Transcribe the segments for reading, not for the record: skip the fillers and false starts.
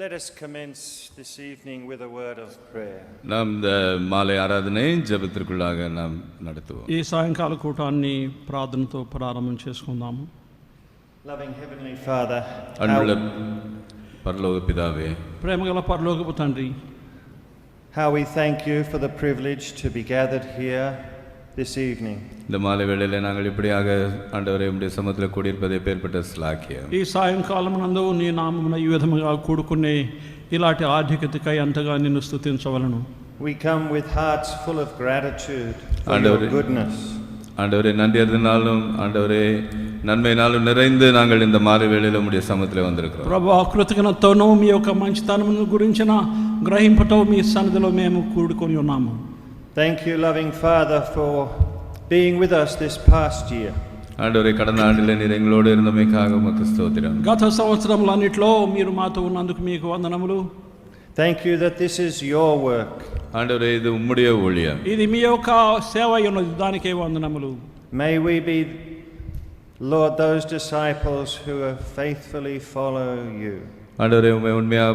Let us commence this evening with a word of prayer. நாம் இந்த மாலை ஆராதனை ஜெபத்திற்குள்ளாக நாம் நடத்துவோம். ఈ సాయంకాల కూటాన్ని ప్రార్థనతో ప్రారంభం చేసుకుందాము. Loving heavenly Father, அன்புள்ள பரலோக பிதாவே, ప్రేమగల పరలోకపు తండ్రి, how we thank you for the privilege to be gathered here this evening. இந்த மாலை வேளையிலே நாங்கள் இப்படியாக ஆண்டவரே உம்முடைய சமூகத்தில் கூடியிருப்பதை பேர்பட்ட శ్లాఘ్యం. ఈ సాయంకాలమునందు నీ నామమున ఈ విధముగా కూడుకునే ఇలాంటి ఆధిక్యతకై అంతగా నిన్ను స్తుతించవలను. We come with hearts full of gratitude for your goodness. ஆண்டவரே நன்றி அறிதனாலும் ஆண்டவரே நன்மையினாலும் நிறைந்து நாங்கள் இந்த மாலை வேளையிலே உம்முடைய சமூகத்தில் வந்திருக்கிறோம். ప్రభువా, కృతజ్ఞతతోనూ మీ యొక్క మంచితనమును గురించిన గ్రహింపుతో మీ సన్నిధిలో మేము కూడుకొని ఉన్నాము. Thank you, loving Father, for being with us this past year. ఆండవరే கடந்த ఆండిలే நீர் எங்களோடு இருந்தமைக்காக உமக்கு ஸ்தோத்திரம். గత సంవత్సరములన్నిటిలో మీరు మాతో ఉన్నందుకు మీకు వందనములు. Thank you that this is your work. ఆండవరే ఇది ఉమ్ముడియ ఊழிయం. ఇది మీ యొక్క సేవ ఉన్నది, దానికే వందనములు. May we be, Lord, those disciples who faithfully follow you. ஆண்டவரே உம்மை உண்மையாக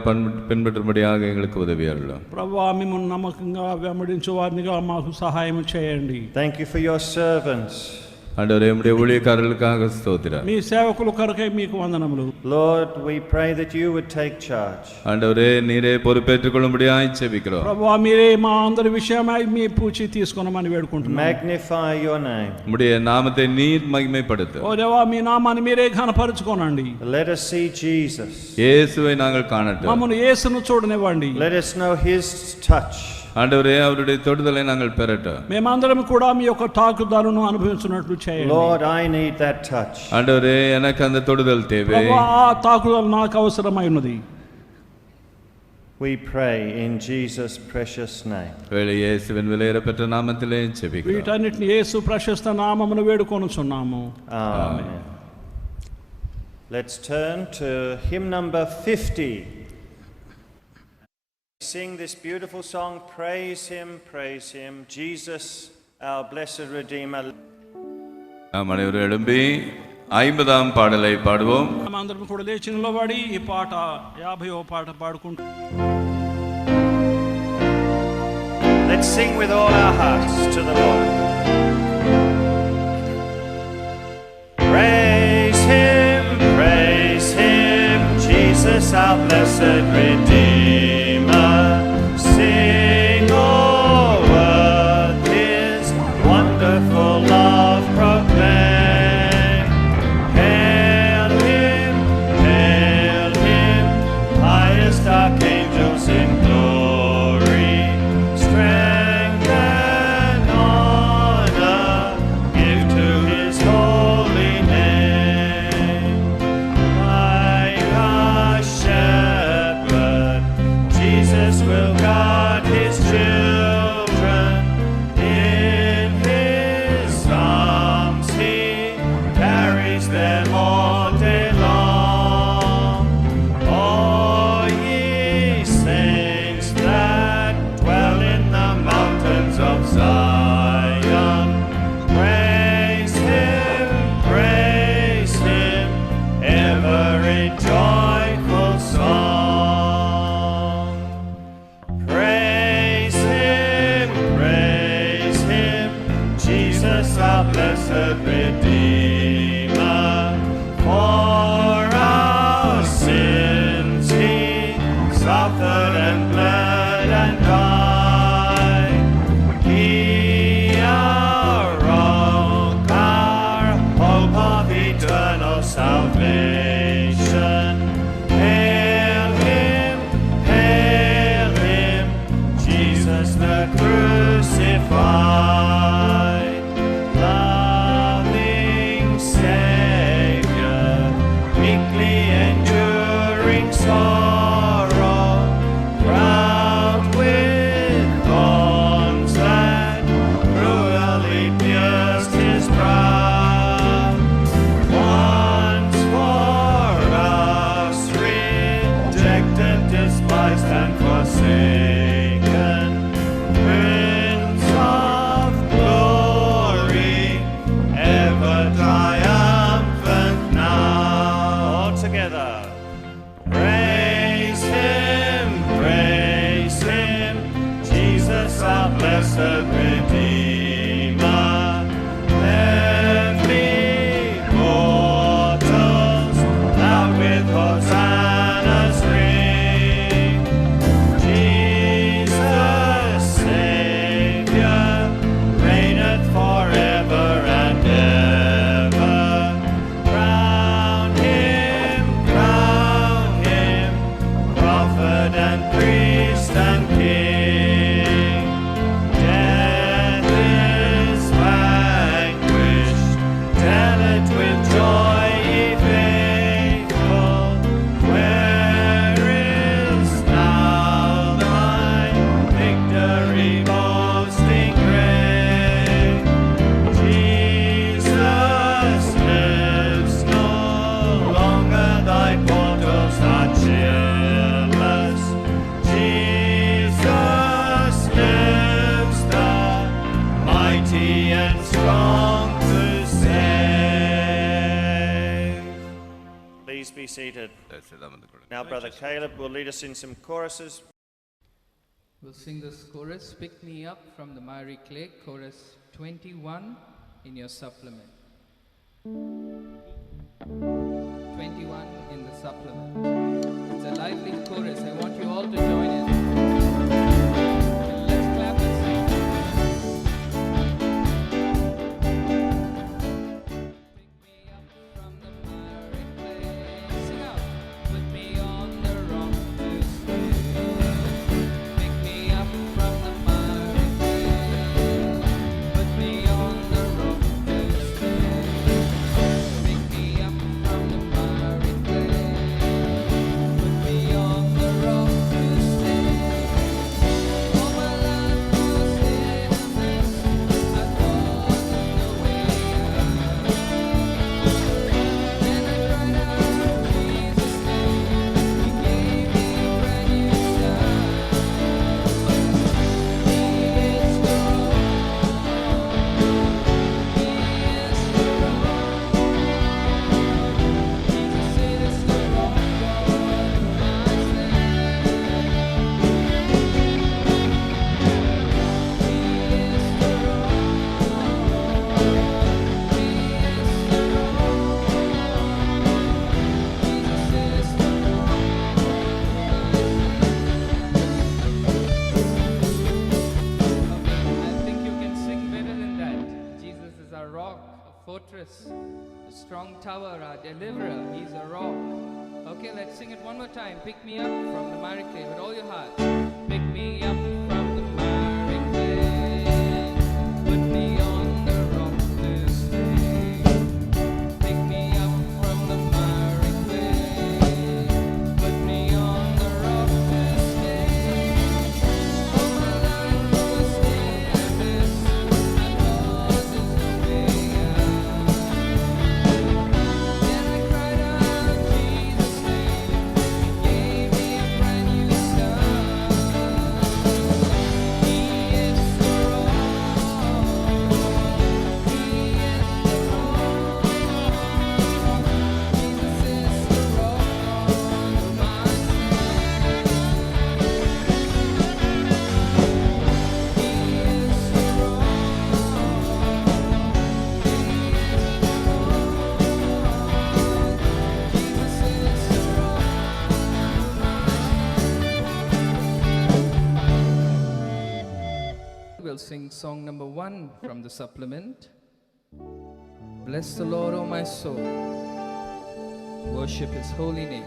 பின்பற்றும்படியாக எங்களுக்கு உதவி அருளும். ప్రభువా, మిమ్మల్ని నమ్మకంగా వెంబడించే వారినిగా మాకు సహాయం చేయండి. Thank you for your servants. ஆண்டவரே உம்முடைய ஊழியக்காரர்களுக்காக ஸ்தோத்திரம். మీ సేవకుల కొరకై మీకు వందనములు. Lord, we pray that you would take charge. ஆண்டவரே நீரே பொறுப்பேற்றுக் கொள்ளும்படியாய் ஜெபிக்கிறோம். ప్రభువా, మీరే మా అందరి విషయమై మీ పూచి తీసుకొనమని వేడుకుంటున్నాం. Magnify your name. உம்முடைய நாமத்தை நீர் மகிமைப்படுத்து. ఓ దేవా, మీ నామాన్ని మీరే ఘనపరచుకోనండి. Let us see Jesus. இயேசுவை நாங்கள் காணட்டும். మమ్మల్ని యేసును చూడనివ్వండి. Let us know his touch. ஆண்டவரே அவருடைய தொடுதலை நாங்கள் பெறட்டும். మేమందరం కూడా మీ యొక్క తాకుదలను అనుభవించున్నట్లు చేయండి. Lord, I need that touch. ஆண்டவரே எனக்கு அந்த தொடுதல் தேவை. ప్రభువా, ఆ తాకుదల నాకు అవసరమై ఉన్నది. We pray in Jesus' precious name. வேளை இயேசுவின் விலையேறப்பெற்ற நாமத்திலே ஜெபிக்கிறோம். వీటన్నిటిని యేసు ప్రశస్త నామమున వేడుకొనుచున్నాము. Amen. Let's turn to hymn number 50. Sing this beautiful song, praise him, Jesus, our blessed Redeemer. நாம் அனைவரும் எழும்பி 50ஆம் பாடலை பாடுவோம். అందరం కూడా లేచి నిలబడి ఈ పాట 50వ పాట పాడుకుంటూ Let's sing with all our hearts to the Lord. Praise him, Jesus, our blessed Redeemer. Sing, oh earth, his wonderful love proclaim. Hail him, highest archangels in glory. Strength and honor give to his holy name. Like a shepherd, Jesus will guard his children. In his arms he carries them all day long. All ye saints that dwell in the mountains of Zion, praise him, every joyful song. Praise him, Jesus, our blessed Redeemer. For our sins he suffered and bled and died. He our rock, our hope of eternal salvation. Hail him, Jesus the crucified, loving Savior, meekly enduring sorrow, crowned with thorns that cruelly pierced his brow. Once for us rejected, despised and forsaken, Prince of glory, ever triumphant now. All together. Praise it with joy, ye faithful. Where is now thy victory boasting great? Jesus lives, no longer thy portals are cheerless. Jesus lives, the mighty and strong to save. Please be seated. Now, Brother Caleb will lead us in some choruses. We'll sing this chorus, Pick Me Up from the Miry Clay, chorus 21 in your supplement. 21 in the supplement. It's a lively chorus. I want you all to join in. Let's clap and sing. Pick me up from the miry clay. Sing out. Put me on the rock to stay. Pick me up from the miry clay. Put me on the rock to stay. Pick me up from the miry clay. Put me on the rock to stay. All my life was hid in this. I thought of the way out. Then I cried out Jesus' name. He gave me a brand new start. He is the rock. He is the rock. Jesus is the rock on my stand. He is the rock. He is the rock. Jesus is the I think you can sing better than that. Jesus is our rock, a fortress, a strong tower, our deliverer. He's a rock. Okay, let's sing it one more time. Pick me up from the miry clay with all your heart. Pick me up from the miry clay. Put me on the rock to stay. Pick me up from the miry clay. Put me on the rock to stay. All my life was hid in this. I thought there's no way out. Then I cried out Jesus' name. He gave me a brand new start. He is the rock. He is the rock. Jesus is the rock on my stand. He is the We'll sing song number 1 from the supplement. Bless the Lord, O my soul. Worship His holy name.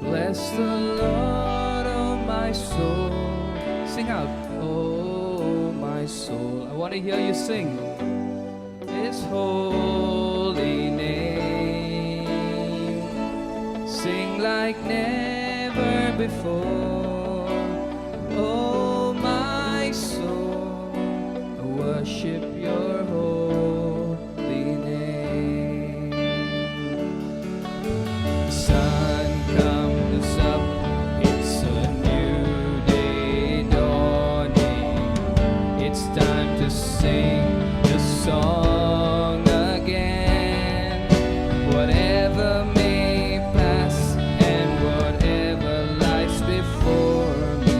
Bless the Lord, O my soul. Sing out, O my soul. I want to hear you sing His holy name. Sing like never before. Oh my soul, I worship your holy name. The sun comes up, it's a new day dawning. It's time to sing the song again. Whatever may pass and whatever lies before me,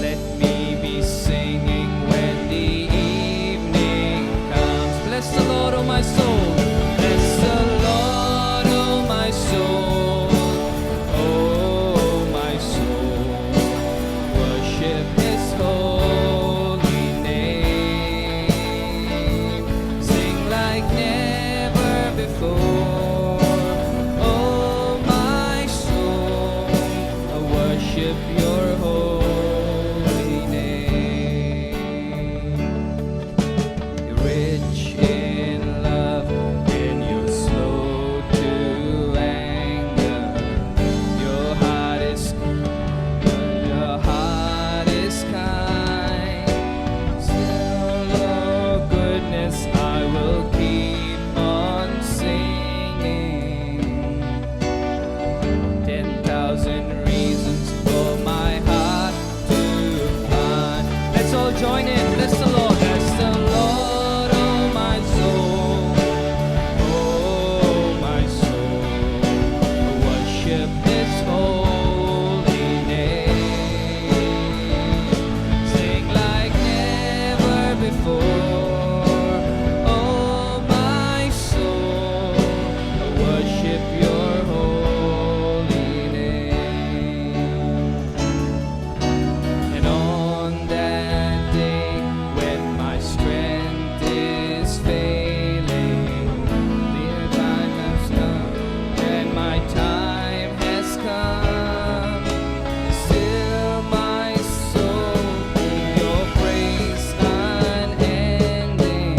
let me be singing when the evening comes. Bless the Lord, O my soul. Bless the Lord, O my soul. Oh, my soul. Worship His holy name. Sing like never before. Oh, my soul. I worship your holy name. You failing. Dear time has come, and my time has come. Still my soul in your praise unending.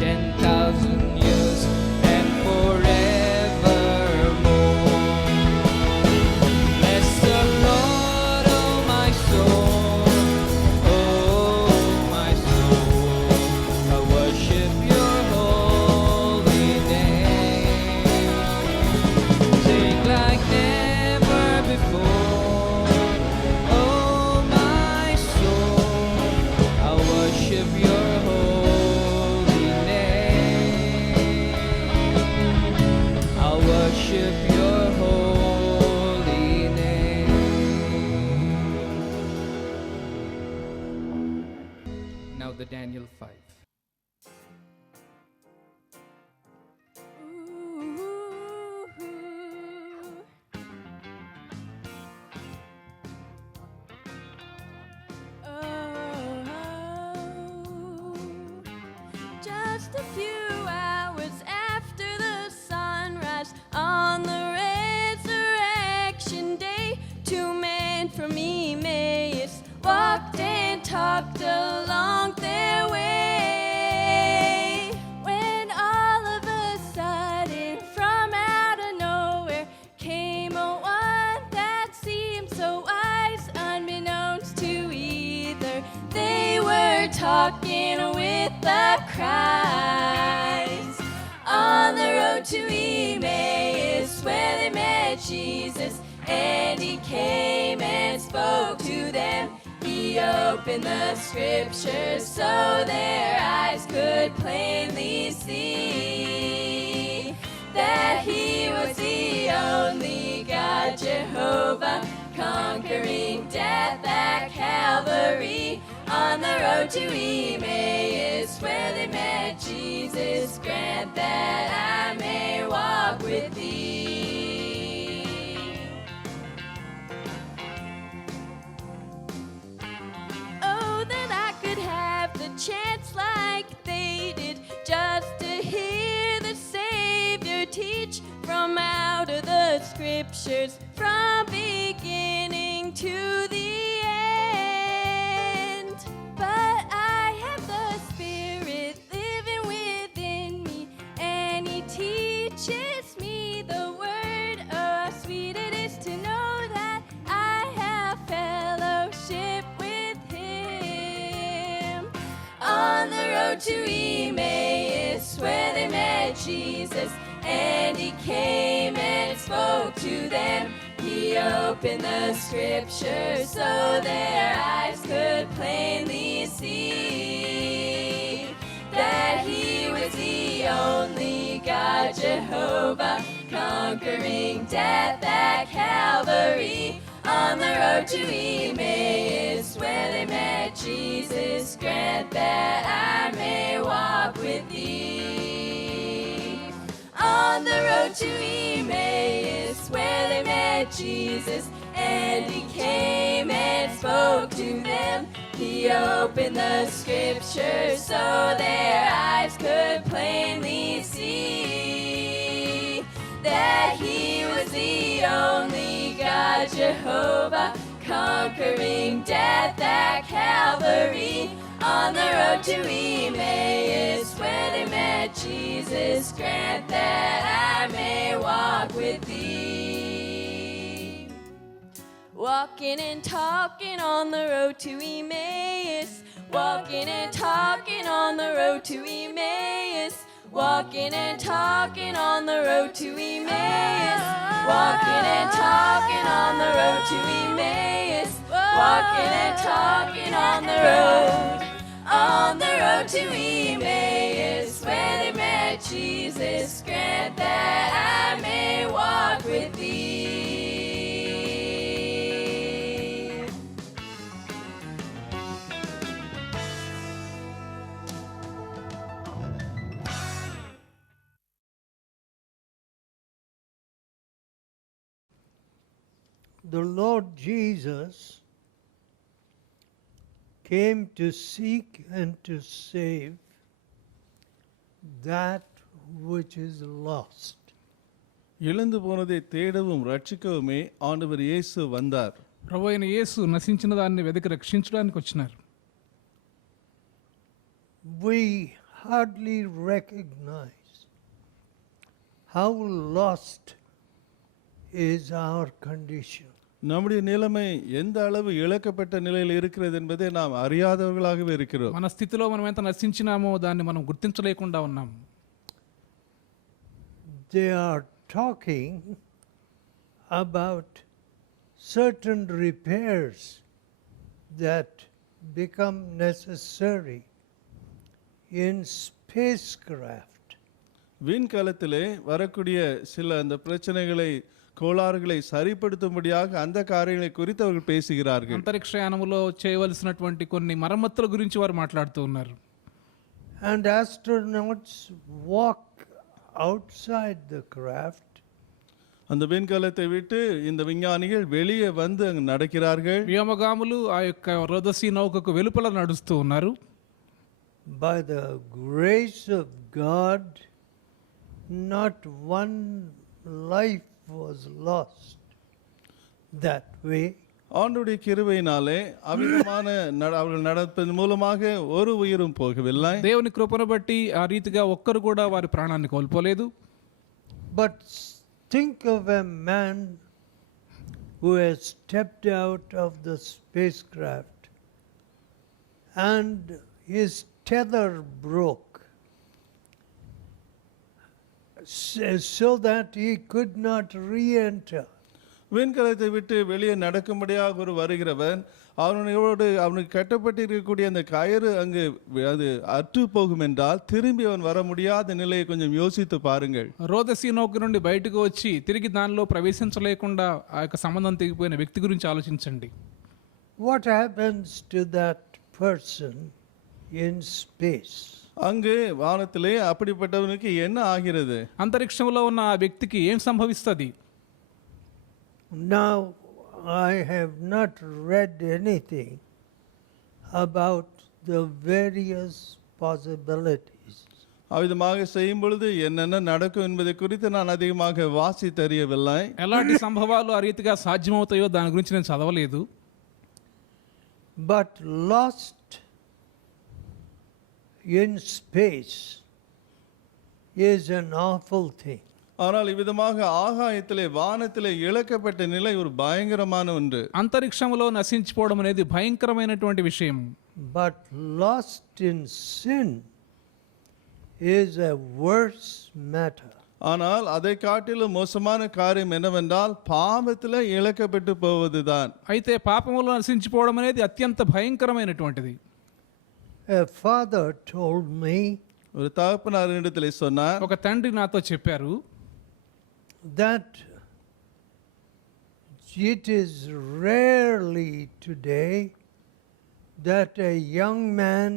10,000 years and forevermore. Bless the Lord, oh my soul, oh my soul. I worship your holy name. Sing like never before, oh my soul. I worship your holy name. I worship your holy name. Now the Daniel 5. Just a few hours after the sunrise on the resurrection day, two men from Emmaus walked and talked along their way. When all of a sudden, from out of nowhere, came a one that seemed so wise, unbeknownst to either. They were talking with the Christ on the road to Emmaus, where they met Jesus, and he came and spoke to them. He opened the scriptures so their eyes could plainly see that he was the only God, Jehovah, conquering death at Calvary. On the road to Emmaus, where they met Jesus, grant that I may walk with thee. Oh, that I could have the chance like they did, just to hear the Savior teach from out of the scriptures, from beginning to the end. But I have the Spirit living within me, and he teaches me the word. Oh, how sweet it is to know that I have fellowship with him. On the road to Emmaus, where they met Jesus, and he came and spoke to them. He opened the scriptures so their eyes could plainly see that he was the only God, Jehovah, conquering death at Calvary. On the road to Emmaus, where they met Jesus, grant that I may walk with thee. On the road to Emmaus, where they met Jesus, and he came and spoke to them. He opened the scriptures so their eyes could plainly see that he was the only God, Jehovah, conquering death at Calvary. On the road to Emmaus, where they met Jesus, grant that I may walk with thee. Walking and talking on the road to Emmaus, walking and talking on the road to Emmaus, walking and talking on the road to Emmaus, walking and talking on the road to Emmaus, walking and talking on the road to Emmaus, where they met Jesus, grant that I may walk with thee. The Lord Jesus came to seek and to save that which is lost. எழுந்து போனதை தேடவும் ரட்சிக்கவுமே ஆண்டவர் இயேசு வந்தார். ప్రభు అయిన యేసు నశించిన దాన్ని వెతికి రక్షించడానికి వచ్చినారు. We hardly recognize how lost is our condition. நம்முடைய நிலைமை எந்த அளவு இழக்கப்பட்ட நிலையில் இருக்கிறது என்பதை நாம் அறியாதவர்களாகவே இருக்கிறோம். మన స్థితిలో మనం ఎంత నశించినామో దాన్ని మనం గుర్తించలేకుండా ఉన్నాం. They are talking about certain repairs that become necessary in spacecraft. விண்கலத்திலே வரக்கூடிய சில அந்த பிரச்சனைகளை கோளாறுகளை சரிப்படுத்தும்படியாக அந்த காரியங்களை குறித்து அவர்கள் பேசுகிறார்கள். అంతరిక్షయానములో చేయవలసినటువంటి కొన్ని మరమ్మతుల గురించి వారు మాట్లాడుతూ ఉన్నారు. And astronauts walk outside the craft. அந்த விண்கலத்தை விட்டு இந்த விஞ்ஞானிகள் வெளியே வந்து அங்கு நடக்கிறார்கள். వ్యోమగాములు ఆ యొక్క రోదసీ నౌకకు వెలుపల నడుస్తూ ఉన్నారు. By the grace of God, not one life was lost that way. ஆண்டுடைய கிருபையினாலே அவ்விதமான அவர்கள் நடப்பதன் மூலமாக ஒரு உயிரும் போகவில்லை. దేవుని కృపను బట్టి ఆ రీతిగా ఒక్కరు కూడా వారి ప్రాణాన్ని కోల్పోలేదు. But think of a man who has stepped out of the spacecraft and his tether broke so that he could not re-enter. விண்கலத்தை விட்டு வெளியே நடக்கும்படியாக ஒரு வருகிறவன் அவனுக்கு கட்டப்பட்டிருக்கக்கூடிய அந்த கயிறு அங்கு அது அற்று போகும் என்றால் திரும்பி அவன் வர முடியாத நிலையை கொஞ்சம் யோசித்து பாருங்கள். రోదసీ నౌక నుండి బయటకు వచ్చి తిరిగి దానిలో ప్రవేశించలేకుండా ఆ యొక్క సంబంధం తెగిపోయిన వ్యక్తి గురించి ఆలోచించండి. What happens to that person in space? அங்கு வானத்திலே அப்படிப்பட்டவனுக்கு என்ன ஆகிறது? అంతరిక్షంలో ఉన్న ఆ వ్యక్తికి ఏం సంభవిస్తుంది? Now, I have not read anything about the various possibilities. அவ்விதமாக செய்யும் பொழுது என்னென்ன நடக்கும் என்பதை குறித்து நான் அதிகமாக வாசித்தறியவில்லை. ఎలాంటి సంభవాలు ఆ రీతిగా సాధ్యమవుతాయో దాని గురించి నేను చదవలేదు. But lost in space is an awful thing. ஆனால் இவ்விதமாக ஆகாயத்திலே வானத்திலே இழக்கப்பட்ட நிலை ஒரு பயங்கரமான ஒன்று. అంతరిక్షంలో నశించిపోవడం అనేది భయంకరమైనటువంటి విషయం. But lost in sin is a worse matter. ஆனால் அதை காட்டிலும் மோசமான காரியம் என்னவென்றால் பாவத்திலே இழக்கப்பட்டு போவதுதான். అయితే పాపములో నశించిపోవడం అనేది అత్యంత భయంకరమైనటువంటిది. A father told me ஒரு தகப்பனார் இடத்திலே சொன்னார், ఒక తండ్రి నాతో చెప్పారు, that it is rarely today that a young man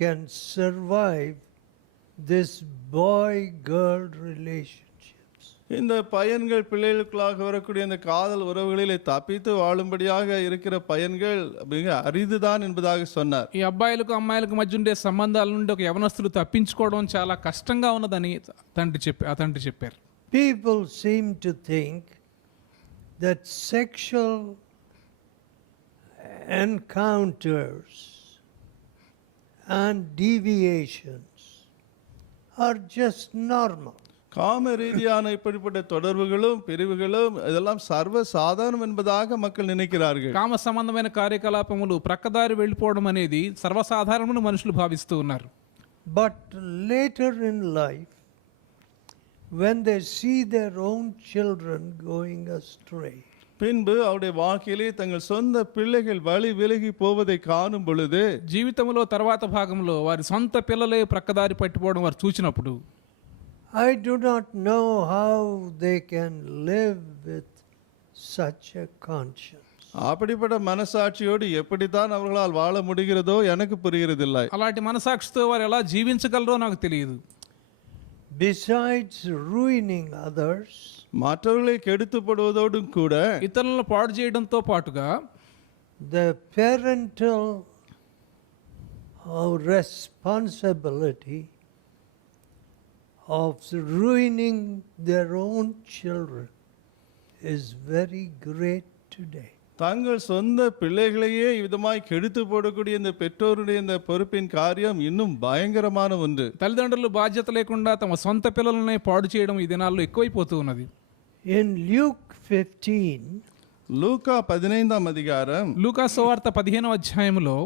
can survive this boy-girl relationships. இந்த பையன்கள் பிள்ளைகளுக்குள்ளாக வரக்கூடிய அந்த காதல் உறவுகளிலே தப்பித்து வாழும்படியாக இருக்கிற பையன்கள் மிக அரிதுதான் என்பதாக சொன்னார். ఈ అబ్బాయిలకు అమ్మాయిలకు మధ్య ఉండే సంబంధాల నుండి ఒక యవనస్తులు తప్పించుకోవడం చాలా కష్టంగా ఉన్నదని ఆ తండ్రి చెప్పారు. People seem to think that sexual encounters and deviations are just normal. காம ரீதியான இப்படிப்பட்ட தொடர்புகளும் பிரிவுகளும் இதெல்லாம் சர்வ சாதாரணம் என்பதாக மக்கள் நினைக்கிறார்கள். కామ సంబంధమైన కార్యకలాపములు ప్రక్కదారి వెళ్ళిపోవడం అనేది సర్వసాధారణమని మనుషులు భావిస్తూ ఉన్నారు. But later in life, when they see their own children going astray, பின்பு அவருடைய வாழ்க்கையிலே தங்கள் சொந்த பிள்ளைகள் வழி விலகி போவதை காணும் பொழுது జీవితంలో తర్వాత భాగంలో వారి సొంత పిల్లలే ప్రక్కదారి పట్టిపోవడం వారు చూసినప్పుడు I do not know how they can live with such a conscience. அப்படிப்பட்ட மனசாட்சியோடு எப்படித்தான் அவர்களால் வாழ முடிகிறதோ எனக்கு புரிகிறதில்லை. అలాంటి మనసాక్షితో వారు ఎలా జీవించగలరో నాకు తెలియదు. Besides ruining others, மற்றவர்களை கெடுத்துப்படுவதோடும் கூட ఇతరులను పాడు చేయడంతో పాటుగా the parental our responsibility of ruining their own children is very great today. தங்கள் சொந்த பிள்ளைகளையே விதமாய் கெடுத்து போடக்கூடிய இந்த பெற்றோருடைய இந்த பொறுப்பின் காரியம் இன்னும் பயங்கரமான ஒன்று. తల్లిదండ్రులు బాధ్యత లేకుండా తమ సొంత పిల్లలనే పాడు చేయడం ఈ దినాల్లో ఎక్కువైపోతూ ఉన్నది. In Luke 15, லூக்கா 15ஆம் அதிகாரம் లూకా సువార్త 15వ అధ్యాయంలో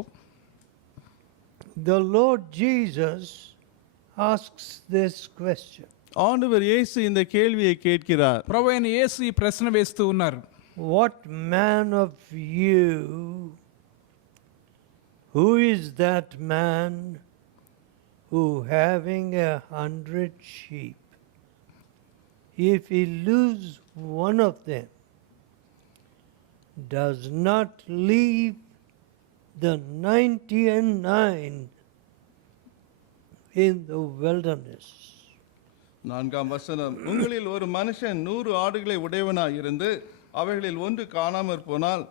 the Lord Jesus asks this question. ஆண்டவர் இயேசு இந்த கேள்வியை கேட்கிறார். ప్రభు అయిన యేసు ఈ ప్రశ్న వేస్తూ ఉన్నారు. What man of you, who is that man who having 100 sheep, if he lose one of them, does not leave the 99 in the wilderness? 4ஆம் வசனம், உங்களில் ஒரு மனுஷன் 100 ஆடுகளை உடையவனாய் இருந்து அவைகளில் ஒன்று காணாமற் போனால்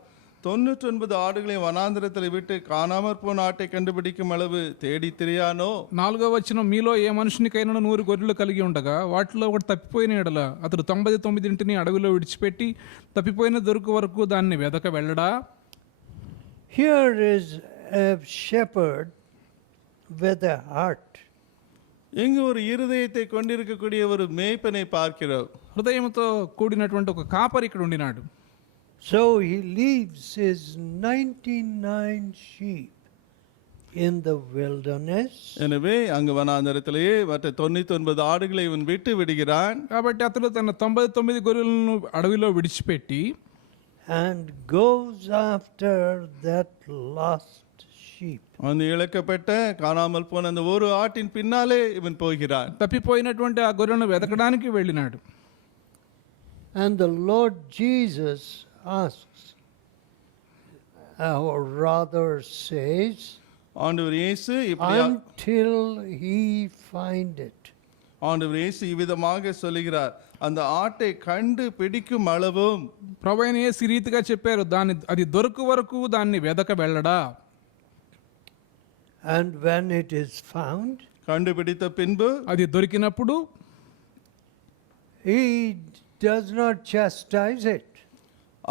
99 ஆடுகளை வனாந்திரத்தில் விட்டு காணாமற் போன ஆட்டை கண்டுபிடிக்கும் அளவு தேடி திரியானோ? 4వ వచనం, మీలో ఏ మనుషునికైనా 100 గొర్రెలు కలిగి ఉండగా వాటిలో ఒకటి తప్పిపోయిన ఎడల అతడు 99 అడవిలో విడిచిపెట్టి తప్పిపోయిన దొరుకు వరకు దాన్ని వెదక వెళ్ళడా? Here is a shepherd with a heart. இங்கு ஒரு இருதயத்தை கொண்டிருக்கக்கூடிய ஒரு மேய்ப்பனை பார்க்கிறோம். హృదయంతో కూడినటువంటి ఒక కాపరి ఇక్కడ ఉండినాడు. So he leaves his 99 sheep in the wilderness. எனவே அங்கு வனாந்தரத்திலேயே மற்ற 99 ஆடுகளை இவன் விட்டு விடுகிறான். కాబట్టి అతడు తన 99 గొర్రెలను అడవిలో విడిచిపెట్టి And goes after that lost sheep. அந்த இழக்கப்பட்ட காணாமல் போன அந்த ஒரு ஆட்டின் பின்னாலே இவன் போகிறான். తప్పిపోయినటువంటి ఆ గొర్రెను వెతకడానికి వెళ్ళినాడు. And the Lord Jesus asks, or rather says, ஆண்டவர் இயேசு இப்படி until he find it. ஆண்டவர் இயேசு இவ்விதமாக சொல்லுகிறார், அந்த ஆட்டை கண்டு பிடிக்கும் அளவும். ప్రభు అయిన యేసు ఈ రీతిగా చెప్పారు, అది దొరకు వరకు దాన్ని వెదక వెళ్ళడా? And when it is found, கண்டுபிடித்த பின்பு అది దొరికినప్పుడు he does not chastise it,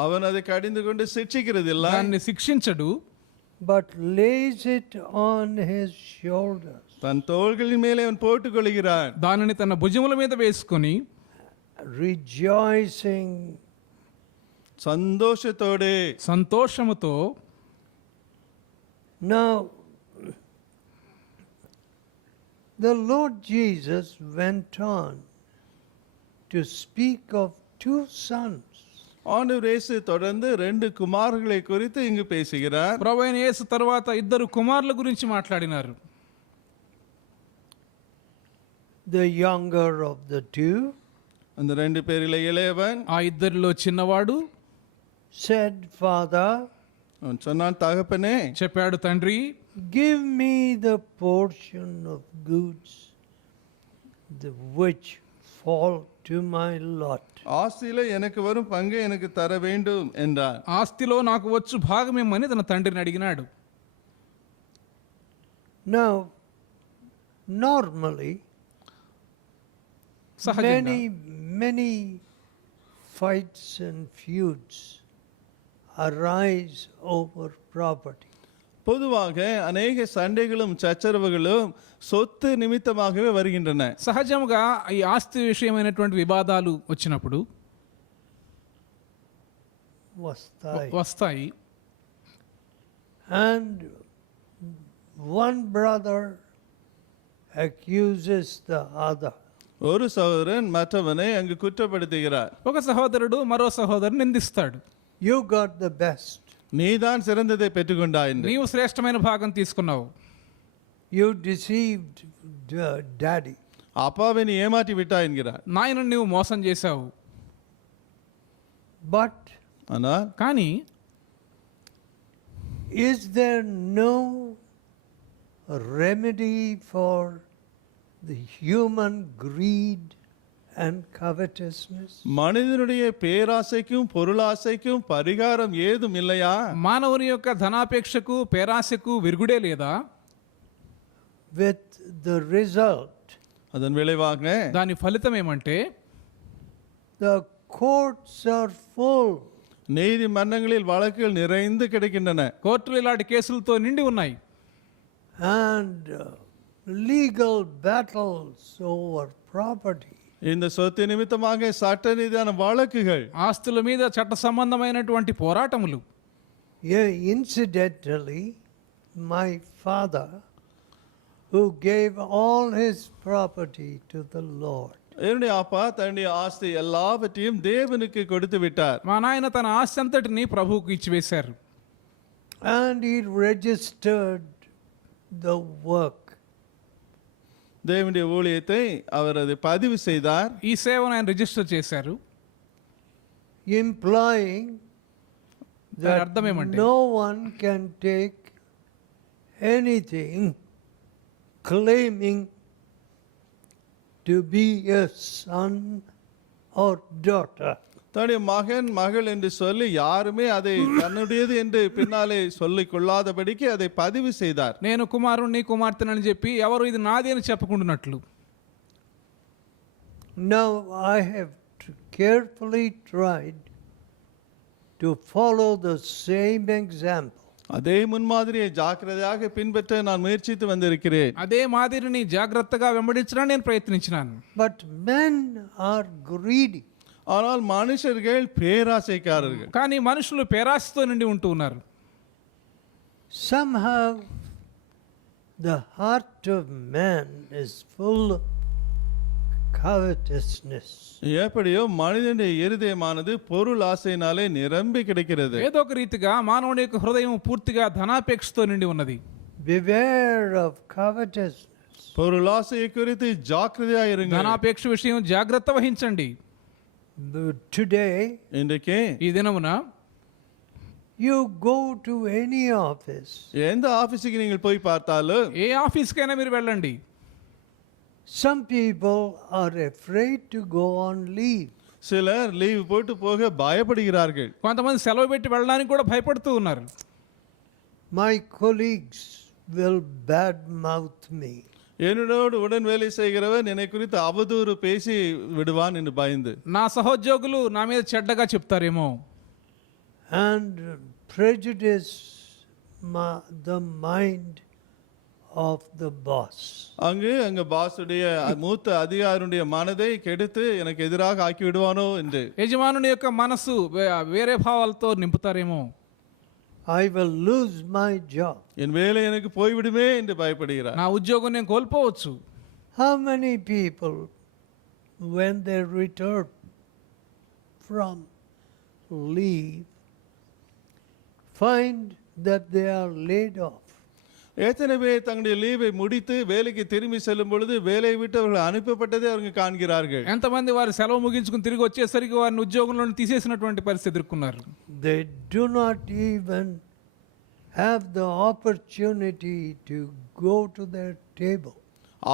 அவன் அதை கடிந்து கொண்டு சிட்சிக்கிறதில்லை, దాన్ని శిక్షించడు, but lays it on his shoulders, தன் தோள்களின் மேலே அவன் போட்டுக் கொள்கிறான். దానిని తన భుజముల మీద వేసుకొని rejoicing, சந்தோஷத்தோடு. సంతోషముతో. Now, the Lord Jesus went on to speak of 2 sons. ஆண்டவர் இயேசு தொடர்ந்து 2 குமாரர்களை குறித்து இங்கு பேசுகிறார். ప్రభు అయిన యేసు తర్వాత 2 కుమారుల గురించి మాట్లాడినారు. The younger of the 2 அந்த 2 பேரிலே இளையவன் ఆ ఇద్దరిలో చిన్నవాడు said, Father, அவன் சொன்னான், தகப்பனே, చెప్పాడు, తండ్రి, give me the portion of goods which fall to my lot. ஆஸ்தியிலே எனக்கு வரும் பங்கை எனக்கு தர வேண்டும் என்றான். ఆస్తిలో నాకు వచ్చు భాగమేమని తన తండ్రిని అడిగినాడు. Now, normally, సహజంగా many fights and feuds arise over property. பொதுவாக அநேக சண்டைகளும் சச்சரவுகளும் சொத்து நிமித்தமாகவே வருகின்றன. సహజంగా ఈ ఆస్తి విషయమైనటువంటి వివాదాలు వచ్చినప్పుడు వస్తాయి. And one brother accuses the other. ஒரு சகோதரன் மற்றவனை அங்கு குற்றப்படுத்துகிறார். ఒక సహోదరుడు మరో సహోదరుని నిందిస్తాడు. You got the best. நீதான் சிறந்ததை பெற்றுக்கொண்டாய் என்று. నీవు శ్రేష్టమైన భాగం తీసుకున్నావు. You deceived daddy. அப்பாவை நீ ஏமாற்றி விட்டாய் என்கிறார். నాయన నువ్వు మోసం చేశావు. But ஆனால் కానీ is there no remedy for the human greed and covetousness? மனிதனுடைய பேராசைக்கும் பொருளாசைக்கும் பரிகாரம் ஏதும் இல்லையா? మానవుని యొక్క ధనాపేక్షకు పేరాశకు విరుగుడే లేదా? with the result. அதன் விளைவாக దాని ఫలితం ఏమంటే The courts are full. நீதிமன்றங்களில் வழக்குகள் நிறைந்து கிடக்கின்றன. కోర్టులు ఇలాంటి కేసులతో నిండి ఉన్నాయి. And legal battles over property. இந்த சொத்து நிமித்தமாக சட்ட ரீதியான வழக்குகள், ఆస్తుల మీద చట్ట సంబంధమైనటువంటి పోరాటములు. Yeah, incidentally, my father, who gave all his property to the Lord, என்னுடைய அப்பா தன்னுடைய ஆஸ்தி எல்லாவற்றையும் தேவனுக்கு கொடுத்து விட்டார். మా నాయన తన ఆస్తి అంతటిని ప్రభువుకు ఇచ్చివేశారు. and he registered the work. தேவனுடைய ஊழியத்தை அவர் அதை பதிவு செய்தார். ఈ సేవను ఆయన రిజిస్టర్ చేశారు. Implying that అర్థం ఏమంటే? no one can take anything claiming to be a son or daughter. தன்னுடைய மகன் மகள் என்று சொல்லி யாருமே அதை தன்னுடையது என்று பின்னாலே சொல்லிக் கொள்ளாதபடிக்கு அதை பதிவு செய்தார். నేను కుమారుణ్ణి కుమార్తెనని చెప్పి ఎవరు ఇది నాది అని చెప్పకుండానట్లు. Now I have carefully tried to follow the same example. அதே முன்மாதிரியை ஜாக்கிரதையாக பின்பற்ற நான் முயற்சித்து வந்திருக்கிறேன். అదే మాదిరిని జాగ్రత్తగా వెంబడించడానికి నేను ప్రయత్నించినాను. But men are greedy. ஆனால் மனுஷர்கள் பேராசைக்காரர்கள். కానీ మనుషులు పేరాశతో నిండి ఉంటూ ఉన్నారు. Somehow the heart of man is full of covetousness. எப்படியோ மனிதனுடைய இருதயமானது பொருள் ஆசையினாலே நிரம்பி கிடக்கிறது. ఏదో ఒక రీతిగా మానవుని యొక్క హృదయం పూర్తిగా ధనాపేక్షతో నిండి ఉన్నది. Beware of covetousness. பொருள் ஆசையை குறித்து ஜாக்கிரதையாக இருங்கள். ధనాపేక్ష విషయం జాగ్రత్త వహించండి. Today இன்றைக்கு ఈ దినమున you go to any office. எந்த ஆபீஸுக்கு நீங்கள் போய் பார்த்தாலும் ఏ ఆఫీస్కైనా మీరు వెళ్ళండి. Some people are afraid to go on leave. சிலர் லீவ் போட்டு போக பயப்படுகிறார்கள். కొంతమంది సెలవు పెట్టి వెళ్ళడానికి కూడా భయపడుతూ ఉన్నారు. My colleagues will badmouth me. என்னோடு உடன் வேலை செய்கிறவன் என்னை குறித்து அவதூறு பேசி விடுவான் என்று பயந்து. నా సహోద్యోగులు నా మీద చెడ్డగా చెప్తారేమో. And prejudice the mind of the boss. அங்க பாசுடைய மூத்த அதிகாரியுடைய மனதை கெடுத்து எனக்கு எதிராக ஆக்கி விடுவானோ என்று. యజమానుని యొక్క మనసు వేరే భావాలతో నింపుతారేమో. I will lose my job. என் வேலை எனக்கு போய்விடுமே என்று பயப்படுகிறார். నా ఉద్యోగం నేను కోల్పోవచ్చు. How many people, when they return from leave, find that they are laid off? எத்தனை பேர் தங்களுடைய லீவை முடித்து வேலைக்கு திரும்பி செல்லும் பொழுது வேலையை விட்டு அவர்கள் அனுப்பப்பட்டதை அவங்க காண்கிறார்கள். ఎంతమంది వారి సెలవు ముగించుకుని తిరిగి వచ్చేసరికి వారిని ఉద్యోగంలో తీసేసినటువంటి పరిస్థితి ఎదుర్కొన్నారు. They do not even have the opportunity to go to their table.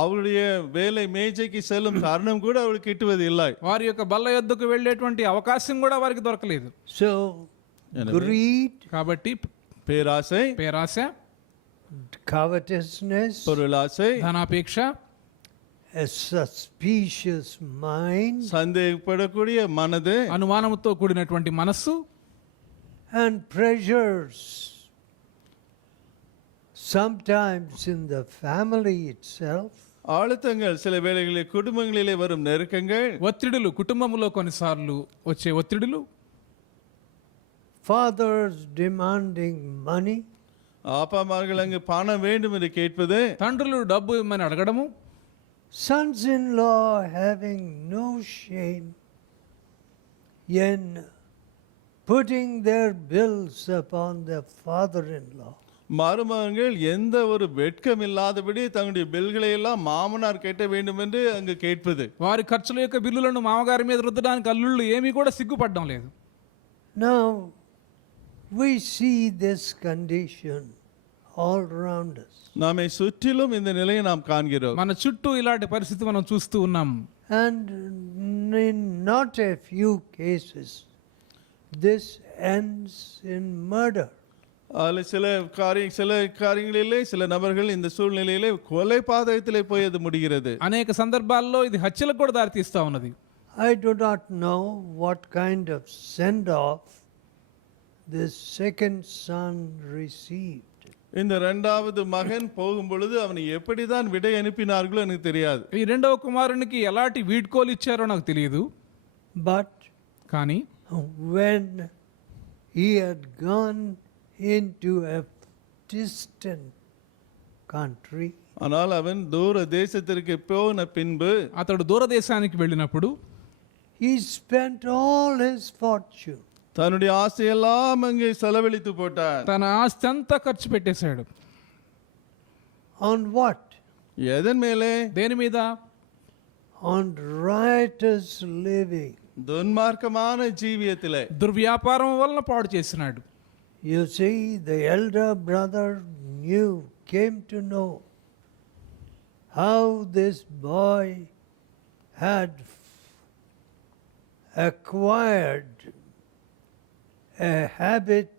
அவருடைய வேலை மேஜைக்கு செல்லும் தருணம் கூட அவருக்கு கிட்டுவது இல்லை. వారి యొక్క బల్ల యొద్దకు వెళ్ళేటువంటి అవకాశం కూడా వారికి దొరకలేదు. So greed, కాబట్టి பேராசை, పేరాశ, covetousness, பொருளாசை, ధనాపేక్ష, a suspicious mind, சந்தேகப்படக்கூடிய மனது, అనుమానంతో కూడినటువంటి మనస్సు, and pressures, sometimes in the family itself, அழுத்தங்கள், சில வேளைகளில் குடும்பங்களிலே வரும் நெருக்கங்கள், ఒత్తిడులు, కుటుంబంలో కొన్నిసార్లు వచ్చే ఒత్తిడులు, fathers demanding money, ஆப்பாமார்கள் அங்கு பணம் வேண்டும் என்று கேட்பது, తండ్రులు డబ్బు ఇమ్మని అడగడము, sons-in-law having no shame in putting their bills upon the father-in-law. மருமகன்கள் எந்த ஒரு வெட்கம் இல்லாதபடி தங்களுடைய பில்களை எல்லாம் மாமனார் கேட்ட வேண்டும் என்று அங்கு கேட்பது. వారి ఖర్చుల యొక్క బిల్లులను మామగారి మీద రుద్దడానికి అల్లుళ్ళు ఏమీ కూడా సిగ్గుపడడం లేదు. Now we see this condition all around us. நம்மை சுற்றிலும் இந்த நிலையை நாம் காண்கிறோம். మన చుట్టూ ఇలాంటి పరిస్థితి మనం చూస్తూ ఉన్నాం. And in not a few cases, this ends in murder. அதில் சில காரியங்களிலே சில நபர்கள் இந்த சூழ்நிலையிலே கொலை பாதகத்திலே போய் அது முடிகிறது. అనేక సందర్భాల్లో ఇది హత్యలకు కూడా దారితీస్తా ఉన్నది. I do not know what kind of send off this second son received. இந்த இரண்டாவது மகன் போகும் பொழுது அவனை எப்படிதான் விடை அனுப்பினார்களோ எனக்கு தெரியாது. ఈ రెండవ కుమారునికి ఎలాంటి వీడ్కోలు ఇచ్చారో నాకు తెలియదు. But కానీ when he had gone into a distant country, ஆனால் அவன் தூர தேசத்திற்கு போன பின்பு అతడు దూరదేశానికి వెళ్ళినప్పుడు he spent all his fortune. தன்னுடைய ஆசையெல்லாம் அங்கே செலவழித்து போட்டான். తన ఆస్తి అంతా ఖర్చు పెట్టేశాడు. On what? எதன் மேலே? దేని మీద? On riotous living. துன்மார்க்கமான ஜீவியத்திலே. దుర్వ్యాపారం వలన పాడు చేసినాడు. You see, the elder brother came to know how this boy had acquired a habit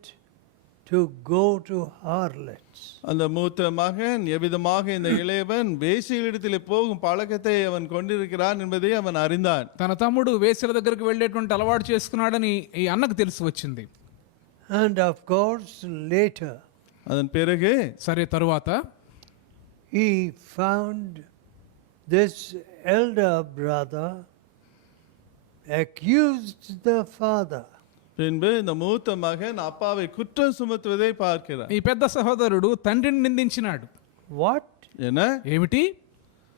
to go to harlots. அந்த மூத்த மகன் எவ்விதமாக இந்த இளையவன் வேசிகளிடத்திலே போகும் பழக்கத்தை அவன் கொண்டிருக்கிறான் என்பதை அவன் அறிந்தான். తన తమ్ముడు వేశ్యల దగ్గరికి వెళ్ళేటువంటి అలవాటు చేసుకున్నాడని ఈ అన్నకు తెలిసి వచ్చింది. And of course, later அதன் பிறகு సరే తరువాత he found this elder brother accused the father. பின்பு இந்த மூத்த மகன் அப்பாவை குற்றம் சுமத்துவதை பார்க்கிறான். ఈ పెద్ద సహోదరుడు తండ్రిని నిందించినాడు. What? என்ன? ఏమిటి?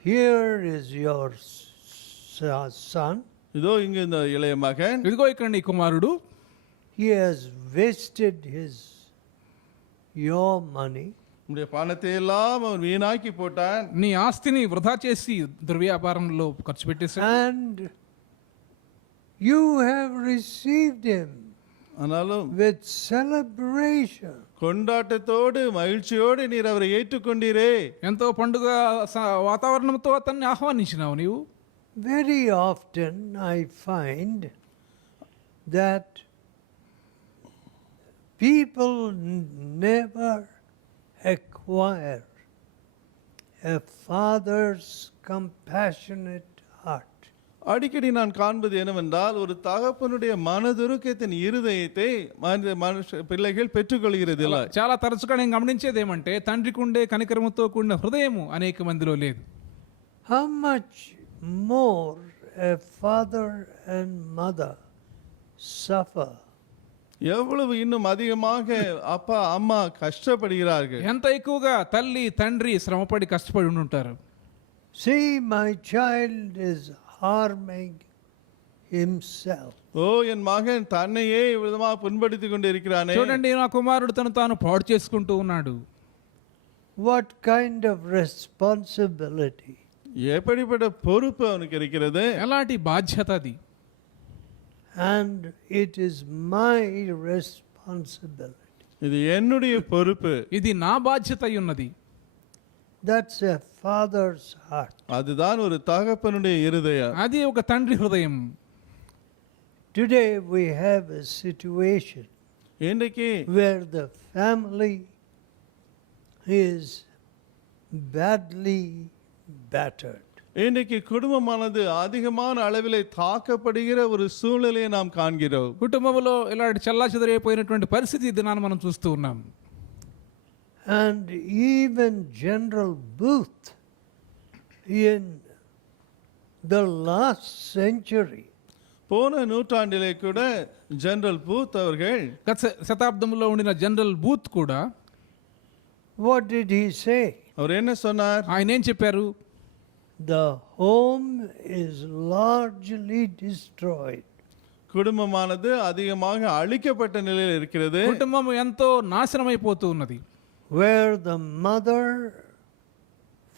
Here is your son. இதோ இங்கு இந்த இளைய மகன் ఇదిగో ఇక్కడ నీ కుమారుడు He has wasted your money. உடைய பணத்தை எல்லாம் அவன் வீணாக்கி போட்டான். నీ ఆస్తిని వృధా చేసి దుర్వ్యాపారంలో ఖర్చు పెట్టేశాడు. And you have received him ஆனாலும் with celebration. கொண்டாட்டத்தோடு மகிழ்ச்சியோடு நீர் அவரை ஏற்றுக்கொண்டீரே. ఎంతో పండుగ వాతావరణంతో అతన్ని ఆహ్వానించినావు నీవు. Very often I find that people never acquire a father's compassionate heart. அடிக்கடி நான் காண்பது என்னவென்றால் ஒரு தகப்பனுடைய மனதுருக்கத்தின் இருதயத்தை பிள்ளைகள் பெற்றுக்கொள்கிறது இல்லை. చాలా తరచుగా నేను గమనించేది ఏమంటే తండ్రికి ఉండే కనికరముతో కూడిన హృదయము అనేక మందిలో లేదు. How much more a father and mother suffer. எவ்வளவு இன்னும் அதிகமாக அப்பா அம்மா கஷ்டப்படுகிறார்கள். ఎంత ఎక్కువగా తల్లి తండ్రి శ్రమపడి కష్టపడి ఉంటారు. See, my child is harming himself. ஓ என் மகன் தன்னையே விதமாக புண்படுத்திக் கொண்டு இருக்கிறானே. చూడండి నా కుమారుడు తను తాను పాడు చేసుకుంటూ ఉన్నాడు. What kind of responsibility? எப்படிப்பட்ட பொறுப்பு அவனுக்கு இருக்கிறது. ఎలాంటి బాధ్యత అది. And it is my responsibility. இது என்னுடைய பொறுப்பு. ఇది నా బాధ్యత అయి ఉన్నది. That's a father's heart. அதுதான் ஒரு தகப்பனுடைய இருதயம். అది ఒక తండ్రి హృదయం. Today we have a situation இன்றைக்கு where the family is badly battered. இன்றைக்கு குடும்பமானது அதிகமான அளவிலே தாக்கப்படுகிற ஒரு சூழ்நிலையை நாம் காண்கிறோம். కుటుంబంలో ఇలాంటి చల్లాచెదరైపోయినటువంటి పరిస్థితి ఈ దినాన్ని మనం చూస్తూ ఉన్నాం. And even General Booth in the last century போன நூற்றாண்டிலே கூட ஜெனரல் பூத் அவர்கள் గత శతాబ్దంలో ఉండిన జనరల్ బూత్ కూడా what did he say? அவர் என்ன சொன்னார்? ఆయన ఏం చెప్పారు? The home is largely destroyed. குடும்பமானது அதிகமாக அழிக்கப்பட்ட நிலையில் இருக்கிறது. కుటుంబం ఎంతో నాశనమైపోతూ ఉన్నది. Where the mother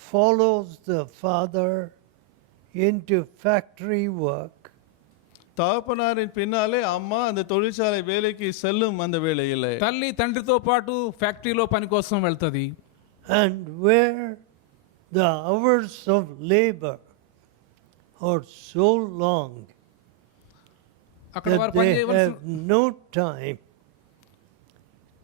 follows the father into factory work. தகப்பனாரின் பின்னாலே அம்மா அந்த தொழிற்சாலை வேலைக்கு செல்லும் அந்த வேளையிலே. తల్లి తండ్రితో పాటు ఫ్యాక్టరీలో పని కోసం వెళ్తుంది. And where the hours of labor are so long అక్కడ that వారు పని they చేయవలసిన have no time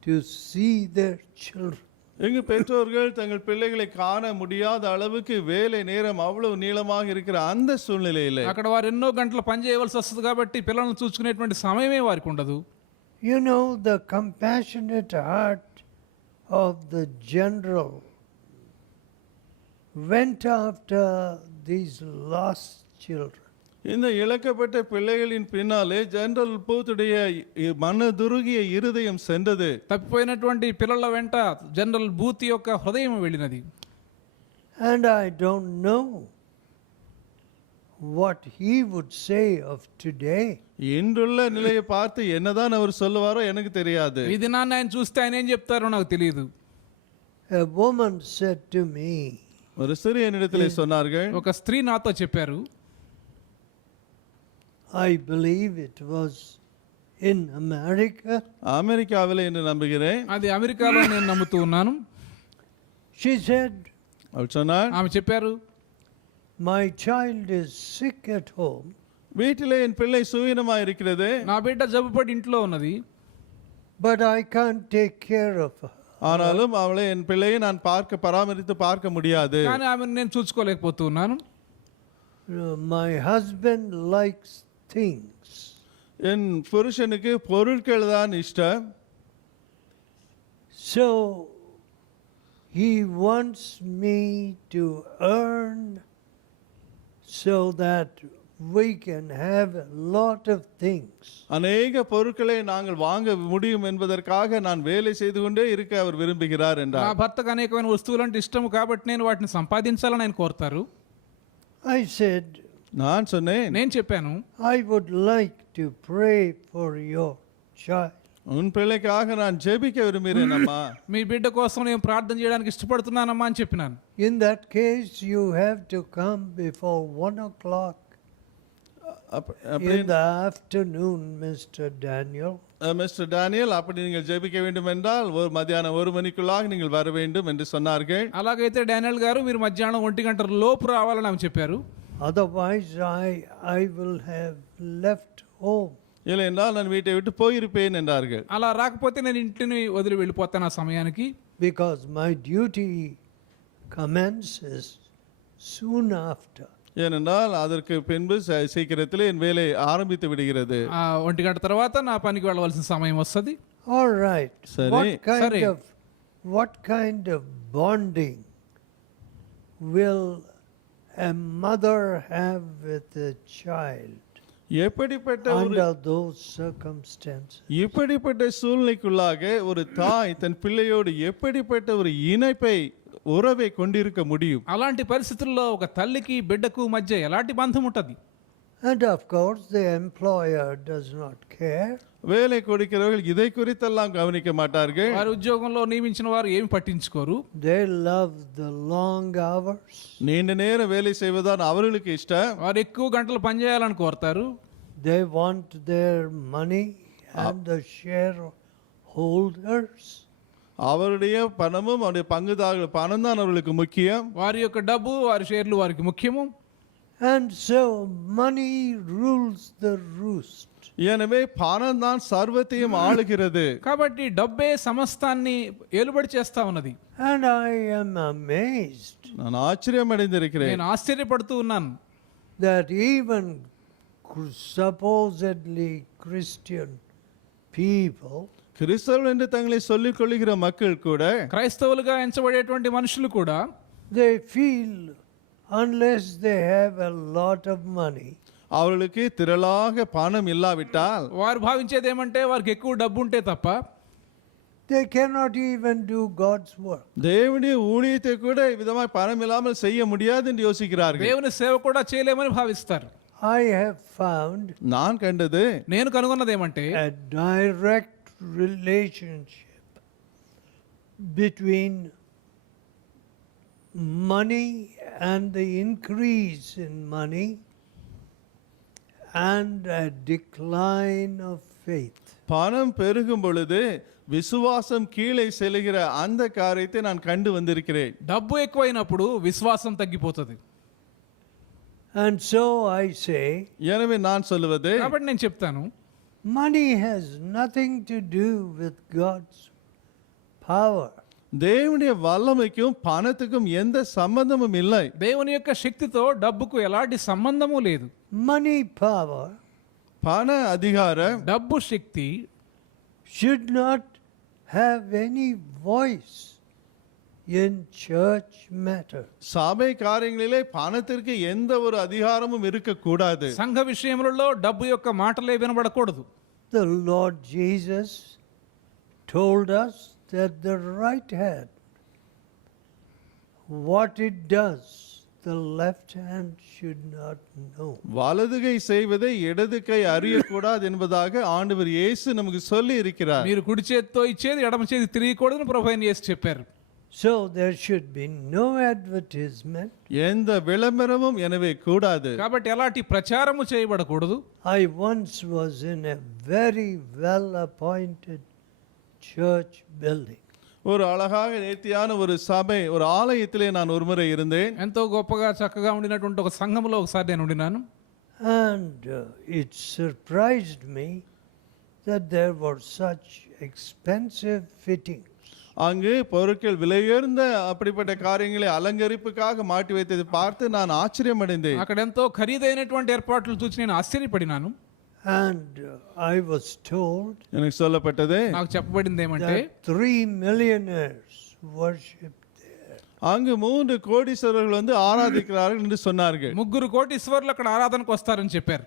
to see their children. எங்கு பெற்றோர்கள் தங்கள் பிள்ளைகளை காண முடியாத அளவுக்கு வேலை நேரம் அவ்வளவு நீளமாக இருக்கிற அந்த சூழ்நிலையில అక్కడ వారు ఎన్నో గంటలు పని చేయవలసి వస్తుంది కాబట్టి పిల్లలను చూసుకునేటువంటి సమయమే వారికి ఉండదు. You know, the compassionate heart of the general went after these lost children. இந்த இழக்கப்பட்ட பிள்ளைகளின் பின்னாலே ஜெனரல் பூத்துடைய மனதுருகிய இருதயம் சென்றது. తప్పిపోయినటువంటి పిల్లల వెంట జనరల్ బూత్ యొక్క హృదయం వెళ్ళినది. And I don't know what he would say of today. இன்றுள்ள நிலையை பார்த்து என்னதான் அவர் சொல்லுவாரோ எனக்கு தெரியாது. ఈ దినాన్ని ఆయన చూస్తే ఆయన ఏం చెప్తారో నాకు తెలియదు. A woman said to me, ஒரு ஸ்திரீ என்னிடத்திலே சொன்னார்கள், ఒక స్త్రీ నాతో చెప్పారు, I believe it was in America. அமெரிக்காவில் என்று நம்புகிறேன். అది అమెరికాలో నేను నమ్ముతూ ఉన్నాను. She said, அவர் சொன்னார், ఆమె చెప్పారు, my child is sick at home. வீட்டிலே என் பிள்ளை சுயநமா இருக்கிறது, నా బిడ్డ జబ్బుపడి ఇంట్లో ఉన్నది, But I can't take care of her. ஆனாலும் அவளை என் பிள்ளையை நான் பராமரித்து பார்க்க முடியாது. కానీ ఆమెను నేను చూసుకోలేకపోతూ ఉన్నాను. My husband likes things. என் புருஷனுக்கு பொருட்கள் தான் இஷ்டம். So he wants me to earn so that we can have a lot of things. அநேக பொருட்களை நாங்கள் வாங்க முடியும் என்பதற்காக நான் வேலை செய்து கொண்டே இருக்க அவர் விரும்புகிறார் నా என்றார். భర్తకు అనేకమైన వస్తువులు అంటే ఇష్టం కాబట్టి నేను వాటిని సంపాదించాలని ఆయన కోరుతారు. I said, நான் சொன்னேன், నేను చెప్పాను, I would like to pray for your child. உன் பிள்ளைக்காக நான் ஜெபிக்க விரும்புகிறேன் அம்மா. మీ బిడ్డ కోసం నేను ప్రార్థన చేయడానికి ఇష్టపడుతున్నానమ్మా అని చెప్పినాను. In that case, you have to come before 1 o'clock in the afternoon, Mr. Daniel. Mister Daniel, அப்படி நீங்கள் ஜெபிக்க வேண்டும் என்றால் மத்தியானம் 1 மணிக்குள்ளாக நீங்கள் வர வேண்டும் என்று சொன்னார்கள். అలాగైతే డానియల్ గారు మీరు మధ్యాహ్నం 1 గంట లోపు రావాలని ఆమె చెప్పారు. Otherwise, I will have left home. இல்லை என்றால் நான் வீட்டை விட்டு போயிருப்பேன் என்றார்கள். అలా రాకపోతే నేను ఇంటిని వదిలి వెళ్ళిపోతాను ఆ సమయానికి. Because my duty commences soon after. ஏனென்றால் அதற்கு பின்பு சீக்கிரத்தில் என் வேலை ஆரம்பித்து விடுகிறது. 1 గంట తర్వాత నా పనికి వెళ్ళవలసిన సమయం వస్తుంది. All right. Sorry. What kind of bonding will a mother have with a child எப்படிப்பட்ட ஒரு under those circumstances? இப்படிப்பட்ட சூழ்நிலைக்குள்ளாக ஒரு தாய் தன் பிள்ளையோடு எப்படிப்பட்ட ஒரு இணைப்பை உறவை கொண்டிருக்க முடியும்? అలాంటి పరిస్థితుల్లో ఒక తల్లికి బిడ్డకు మధ్య ఎలాంటి బంధం ఉంటుంది? And of course, the employer does not care. வேலை கொடுக்கிறவர்கள் இதை குறித்தெல்லாம் கவனிக்க மாட்டார்கள். వారి ఉద్యోగంలో నియమించిన వారు ఏమి పట్టించుకోరు. They love the long hours. நீண்ட நேரம் வேலை செய்வதுதான் அவர்களுக்கு இஷ்டம். వారు ఎక్కువ గంటలు పనిచేయాలని కోరుతారు. They want their money and the shareholders. அவருடைய பணமும் அவருடைய பங்குதாரர்கள் பணம் தான் அவர்களுக்கு முக்கியம். వారి యొక్క డబ్బు వారి షేర్లు వారికి ముఖ్యము. And so money rules the roost. எனவே பணம் தான் சர்வத்தையும் ஆளுகிறது. కాబట్టి డబ్బే సమస్తాన్ని ఏలుబడి చేస్తా ఉన్నది. And I am amazed நான் ஆச்சரியம் அடைந்திருக்கிறேன். నేను ఆశ్చర్యపడుతూ ఉన్నాను. that even supposedly Christian people கிறிஸ்தவர்கள் என்று தங்களை சொல்லிக் கொள்ளுகிற மக்கள் கூட క్రైస్తవులుగా ఎంచబడేటువంటి మనుషులు కూడా they feel unless they have a lot of money, அவர்களுக்கு திரளாக பணம் இல்லாவிட்டால் వారు భావించేది ఏమంటే వారికి ఎక్కువ డబ్బు ఉంటే తప్ప they cannot even do God's work. தேவனுடைய ஊழியத்தை கூட விதமாய் பணம் இல்லாமல் செய்ய முடியாது என்று யோசிக்கிறார்கள். దేవుని సేవ కూడా చేయలేమని భావిస్తారు. I have found நான் கண்டது నేను కనుగొన్నది ఏమంటే a direct relationship between money and the increase in money and a decline of faith. பணம் பெருகும் பொழுது விசுவாசம் கீழே செல்கிற அந்த காரியத்தை நான் கண்டு வந்திருக்கிறேன். డబ్బు ఎక్కువైనప్పుడు విశ్వాసం తగ్గిపోతుంది. And so I say, எனவே நான் சொல்லுவது కాబట్టి నేను చెప్తాను, money has nothing to do with God's power. దేవుని వల్లமைக்கும் పணத்துக்கும் எந்த சம்பந்தமும் இல்லை. దేవుని యొక్క శక్తితో డబ్బుకు ఎలాంటి సంబంధము లేదు. Money power பண அதிகாரம் డబ్బు శక్తి should not have any voice in church matter. சபை காரியங்களிலே பணத்திற்கு எந்த ஒரு அதிகாரமும் இருக்கக்கூடாது. సంఘ విషయములలో డబ్బు యొక్క మాటలే వినబడకూడదు. The Lord Jesus told us that the right hand, what it does, the left hand should not know. வலதுகை செய்வதை இடது கை அறியக்கூடாது என்பதாக ஆண்டவர் இயேசு நமக்கு சொல்லி இருக்கிறார். మీరు కుడి చేతితో ఇచ్చేది ఎడమ చేతి తిరిగికూడదని ప్రభువైన యేసు చెప్పారు. So there should be no advertisement. எந்த விளம்பரமும் எனவே கூடாது. కాబట్టి ఎలాంటి ప్రచారము చేయబడకూడదు. I once was in a very well appointed church building. ஒரு அழகாக நேர்த்தியான ஒரு சபை ஒரு ஆலயத்திலே நான் ஒருமுறை இருந்தேன். ఎంతో గొప్పగా చక్కగా ఉండినటువంటి ఒక సంఘంలో ఒకసారి నేను ఉండినాను. And it surprised me that there were such expensive fittings. அங்கு பொருட்கள் விலையுயர்ந்த அப்படிப்பட்ட காரியங்களை அலங்கரிப்புக்காக மாட்டி வைத்ததை பார்த்து நான் ஆச்சரியமடைந்தேன். అక్కడ ఎంతో ఖరీదైనటువంటి ఏర్పాట్లు చూసి నేను ఆశ్చర్యపడినాను. And I was told எனக்கு சொல்லப்பட்டது నాకు చెప్పబడింది ఏమంటే that 3 millionaires worship there. அங்கு 3 கோடீஸ்வரர்கள் வந்து ஆராதிக்கிறார்கள் என்று சொன்னார்கள். 3 కోటీశ్వరులు అక్కడ ఆరాధనకు వస్తారని చెప్పారు.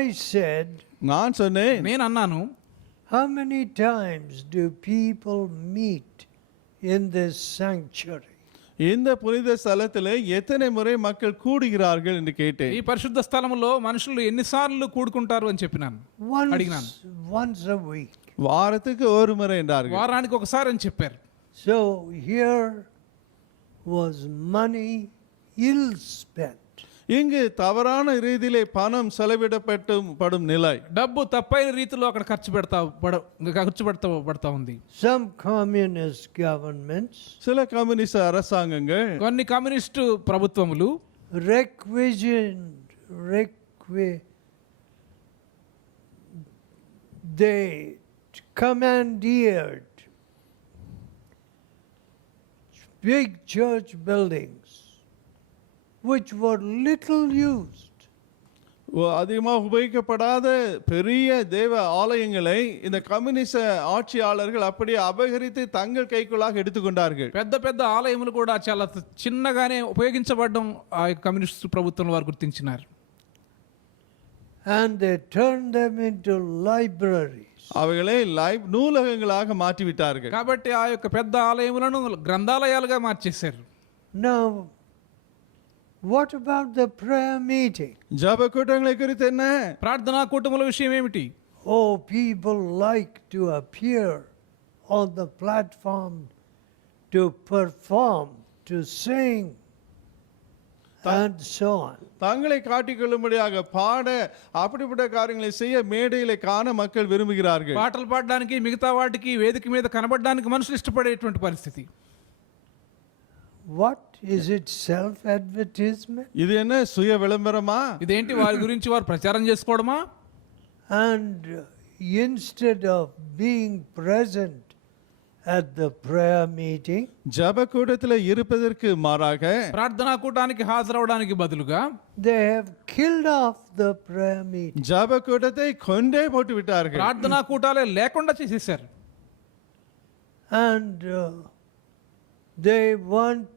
I said, நான் சொன்னேன், నేను అన్నాను, how many times do people meet in this sanctuary? இந்த புனித ஸ்தலத்திலே எத்தனை முறை மக்கள் கூடுகிறார்கள் என்று கேட்டேன். ఈ పరిశుద్ధ స్థలములో మనుషులు ఎన్నిసార్లు కూడుకుంటారు అని చెప్పినాను, అడిగినాను. Once a week. வாரத்துக்கு ஒரு முறை என்றார்கள். వారానికి ఒకసారి అని చెప్పారు. So here was money ill spent. இங்கு தவறான ரீதியிலே பணம் செலவிடப்படும் நிலை. డబ్బు తప్పైన రీతిలో అక్కడ ఖర్చు పెడతా ఉంది. Some communist governments சில கம்யூனிஸ்ட் அரசாங்கங்கள் కొన్ని communist ప్రభుత్వములు they commandeered big church buildings which were little used. அதிகமாக உபயோகிக்கப்படாத பெரிய தேவ ஆலயங்களை இந்த கம்யூனிஸ்ட் ஆட்சியாளர்கள் அப்படியே அபகரித்து தங்கள் கைக்குள்ளாக எடுத்துக்கொண்டார்கள். పెద్ద పెద్ద ఆలయములు కూడా చాలా చిన్నగానే ఉపయోగించబడడం ఆ కమ్యూనిస్టు ప్రభుత్వం వారు గుర్తించినారు. And they turned them into libraries. அவைகளை நூலகங்களாக மாற்றிவிட்டார்கள். కాబట్టి ఆ యొక్క పెద్ద ఆలయములను గ్రంథాలయాలుగా మార్చేశారు. Now what about the prayer meeting? ஜெப கூட்டங்களை குறித்து என்ன? ప్రార్థనా కూటముల విషయం ఏమిటి? Oh, people like to appear on the platform to perform, to sing, and so on. தங்களை காட்டிக்கொள்ளும்படியாக பாட அப்படிப்பட்ட காரியங்களை செய்ய மேடையிலே காண மக்கள் விரும்புகிறார்கள். పాటలు పాడడానికి మిగతా వాటికి వేదిక మీద కనబడడానికి మనుషులు ఇష్టపడేటువంటి పరిస్థితి. What is it, self advertisement? இது என்ன சுய விளம்பரமா? ఇదేంటి వారి గురించి వారు ప్రచారం చేసుకోవడమా? And instead of being present at the prayer meeting, ஜெப கூட்டத்தில் இருப்பதற்கு மாறாக ప్రార్థనా కూటానికి హాజరవడానికి బదులుగా they have killed off the prayer meeting. ஜெப கூட்டத்தை கொண்டே போட்டு விட்டார்கள். ప్రార్థనా కూటాలే లేకుండా చేసేశారు. And they want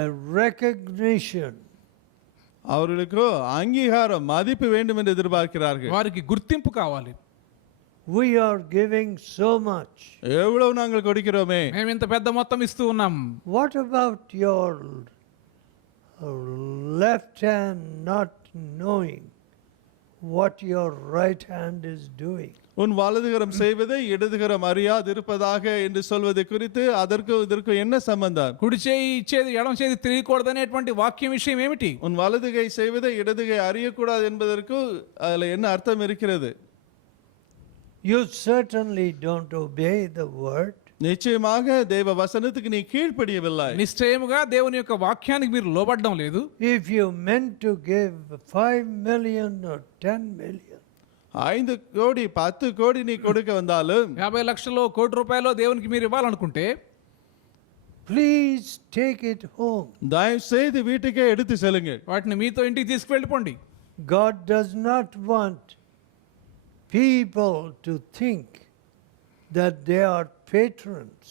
a recognition. அவர்களுக்கு அங்கீகாரம் மதிப்பு வேண்டும் என்று எதிர்பார்க்கிறார்கள். వారికి గుర్తింపు కావాలి. We are giving so much. எவ்வளவு நாங்கள் கொடுக்கிறோமே. మేము ఇంత పెద్ద మొత్తం ఇస్తూ ఉన్నాం. What about your left hand not knowing what your right hand is doing? உன் வலதுகரம் செய்வதை இடதுகரம் அறியாது இருப்பதாக என்று சொல்வது குறித்து இதற்கு என்ன சம்பந்தம்? కుడి చేయి ఇచ్చేది ఎడమ చేయి తిరగకూడదనేటువంటి వాక్యం విషయం ఏమిటి? உன் வலதுகை செய்வதை இடதுகை அறியக்கூடாது என்பதற்கு அதில் என்ன அர்த்தம் இருக்கிறது? You certainly don't obey the word. நிச்சயமாக தேவ வசனத்துக்கு நீ கீழ்ப்படியவில்லை. నిశ్చయముగా దేవుని యొక్క వాక్యానికి మీరు లోబడడం లేదు. If you meant to give 5 million or 10 million, 5 கோடி 10 கோடி நீ கொடுக்க வந்தாலும் 50 లక్షలు కోటి రూపాయలు దేవునికి మీరు ఇవ్వాలనుకుంటే please take it home. தயவு செய்து வீட்டுக்கே எடுத்து செல்லுங்கள். వాటిని మీతో ఇంటికి తీసుకువెళ్ళిపోండి. God does not want people to think that they are patrons.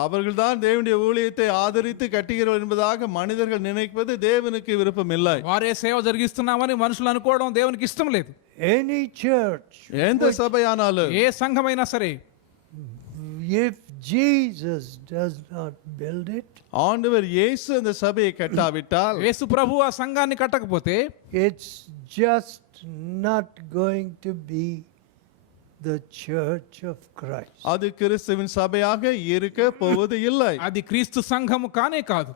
அவர்கள்தான் தேவனுடைய ஊழியத்தை ஆதரித்து கட்டுகிறவர் என்பதாக மனிதர்கள் நினைப்பது தேவனுக்கு விருப்பம் இல்லை. వారే సేవ జరిగిస్తున్నామని మనుషులు అనుకోవడం దేవునికి ఇష్టం లేదు. Any church, எந்த சபையானாலும் ఏ సంఘమైనా సరే if Jesus does not build it, ஆண்டவர் இயேசு அந்த சபையை கட்டாவிட்டால், యేసు ప్రభు ఆ సంఘాన్ని కట్టకపోతే it's just not going to be the church of Christ. அது கிறிஸ்துவின் சபையாக இருக்க போவது இல்லை. అది క్రీస్తు సంఘము కానే కాదు.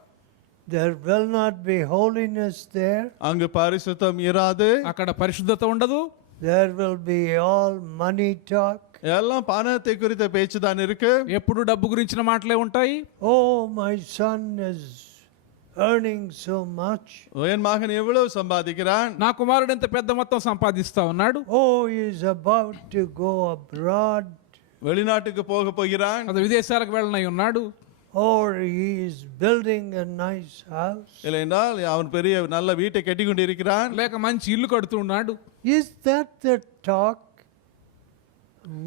There will not be holiness there. அங்கு பரிசுத்தம் இராது. అక్కడ పరిశుద్ధత ఉండదు. There will be all money talk. எல்லாம் பணத்தை குறித்த பேச்சு தான் இருக்கு. ఎప్పుడు డబ్బు గురించిన మాటలే ఉంటాయి. Oh, my son is earning so much. என் மகன் எவ்வளவு சம்பாதிக்கிறான். నా కుమారుడు ఎంత పెద్ద మొత్తం సంపాదిస్తా ఉన్నాడు. Oh, he is about to go abroad. வெளிநாட்டுக்கு போக போகிறான். అది విదేశాలకు వెళ్ళనై ఉన్నాడు. Or he is building a nice house. இல்லை என்றால் அவன் பெரிய நல்ல வீட்டை கட்டி கொண்டு இருக்கிறான். లేక మంచి ఇల్లు కడుతూ ఉన్నాడు. Is that the talk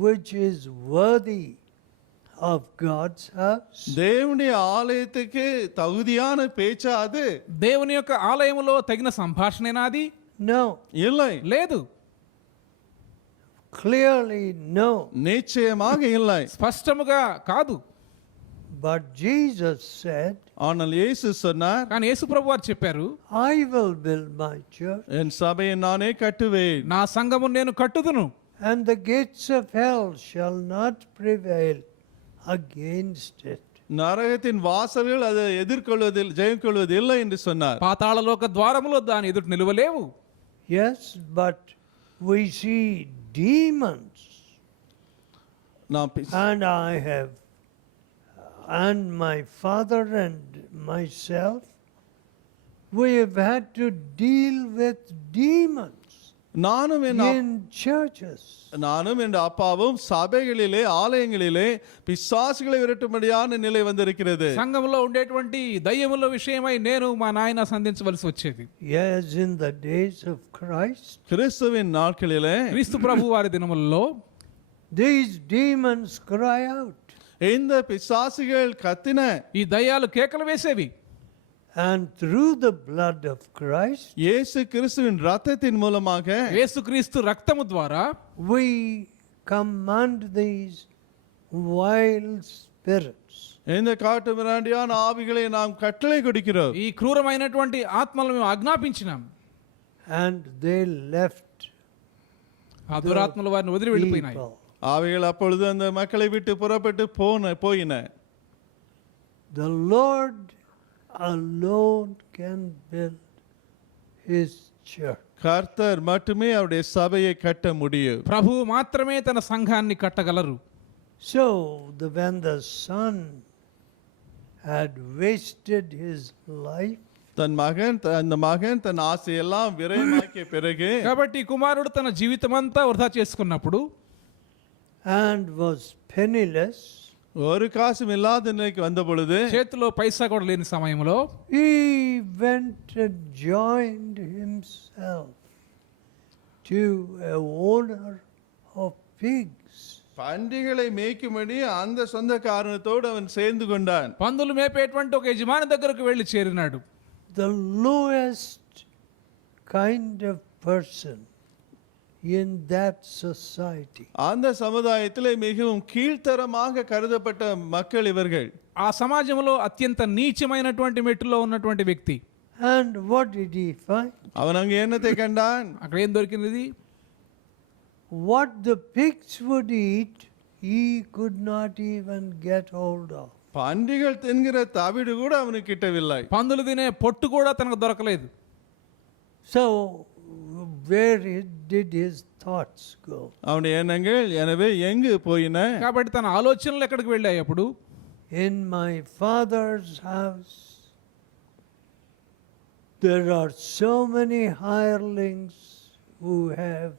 which is worthy of God's house? தேவனுடைய ஆலயத்துக்கு தகுதியான பேச்சா அது? దేవుని యొక్క ఆలయములో తగిన సంభాషణేనా అది? No. இல்லை. లేదు. Clearly no. நிச்சயமாக இல்லை. స్పష్టముగా కాదు. But Jesus said, ஆனால் இயேசு சொன்னார், కానీ యేసు ప్రభు వారు చెప్పారు, I will build my church, என் சபையை நானே கட்டுவேன். నా సంఘము నేను కట్టుదును, and the gates of hell shall not prevail against it. நரகத்தின் வாசல்கள் அதை எதிர்கொள்வதில் ஜெயம் கொள்வது இல்லை என்று சொன்னார். పాతాళలోక ద్వారములు దాని ఎదుట నిలువలేవు. Yes, but we see demons, நாம் and I have, and my father and myself, we have had to deal with demons நானும் in churches. நானும் என் அப்பாவும் சபைகளிலே ஆலயங்களிலே பிசாசுகளை விரட்டும்படியான நிலை வந்திருக்கிறது. సంఘములో ఉండేటువంటి దయ్యముల విషయమై నేను మా నాయన సంధించవలసి వచ్చేది. Yes, in the days of Christ, கிறிஸ்துவின் நாட்களிலே క్రీస్తు ప్రభు వారి దినములలో these demons cry out, இந்த பிசாசுகள் கத்தின. ఈ దయ్యాలు కేకలు వేసేవి. and through the blood of Christ, இயேசு கிறிஸ்துவின் இரத்தத்தின் மூலமாக యేసుక్రీస్తు రక్తము ద్వారా we command these wild spirits. இந்த காட்டு மிராண்டியான ஆவிகளை நாம் கட்டளை கொடுக்கிறோம். ఈ క్రూరమైనటువంటి ఆత్మలను మేము ఆజ్ఞాపించినాం. And they left ఆ దురాత్మలు వారిని వదిలి వెళ్ళిపోయినాయి. people. ஆவிகள் அப்பொழுது அந்த மக்களை விட்டு புறப்பட்டு போயின. The Lord alone can build his church. கர்த்தர் மட்டுமே அவருடைய சபையை கட்ட முடியும். ప్రభువు మాత్రమే తన సంఘాన్ని కట్టగలరు. So when the son had wasted his life, அந்த மகன் தன் ஆசையெல்லாம் விரயமாக்கிய பிறகு కాబట్టి కుమారుడు తన జీవితమంతా వృధా చేసుకున్నప్పుడు and was penniless, ஒரு காசும் இல்லாத நிலைக்கு வந்த பொழுது చేతిలో పైసా కూడా లేని సమయంలో he went and joined himself to a owner of pigs. பண்டிகளை மேய்க்கும்படி அந்த சொந்த காரணத்தோடு அவன் சேர்ந்து கொண்டான். పందులు మేపేటువంటి ఒక యజమాని దగ్గరకు వెళ్ళి చేరినాడు. The lowest kind of person in that society. அந்த சமுதாயத்திலே மிகவும் கீழ்த்தரமாக கருதப்பட்ட மக்கள் இவர்கள். ఆ సమాజంలో అత్యంత నీచమైనటువంటి మెట్టులో ఉన్నటువంటి వ్యక్తి. And what did he find? அவன் அங்கு என்னத்தை கண்டான்? అక్కడ ఏం దొరికినది? What the pigs would eat, he could not even get hold of. பண்டிகள் தின்கிற தவிடு கூட அவனுக்கு கிட்டவில்லை. పందులు తినే పొట్టు కూడా తనకు దొరకలేదు. So where did his thoughts go? அவனுடைய எண்ணங்கள் எனவே எங்கு போயின? కాబట్టి తన ఆలోచనలు ఎక్కడికి వెళ్ళాయి? అప్పుడు In my father's house there are so many hirelings who have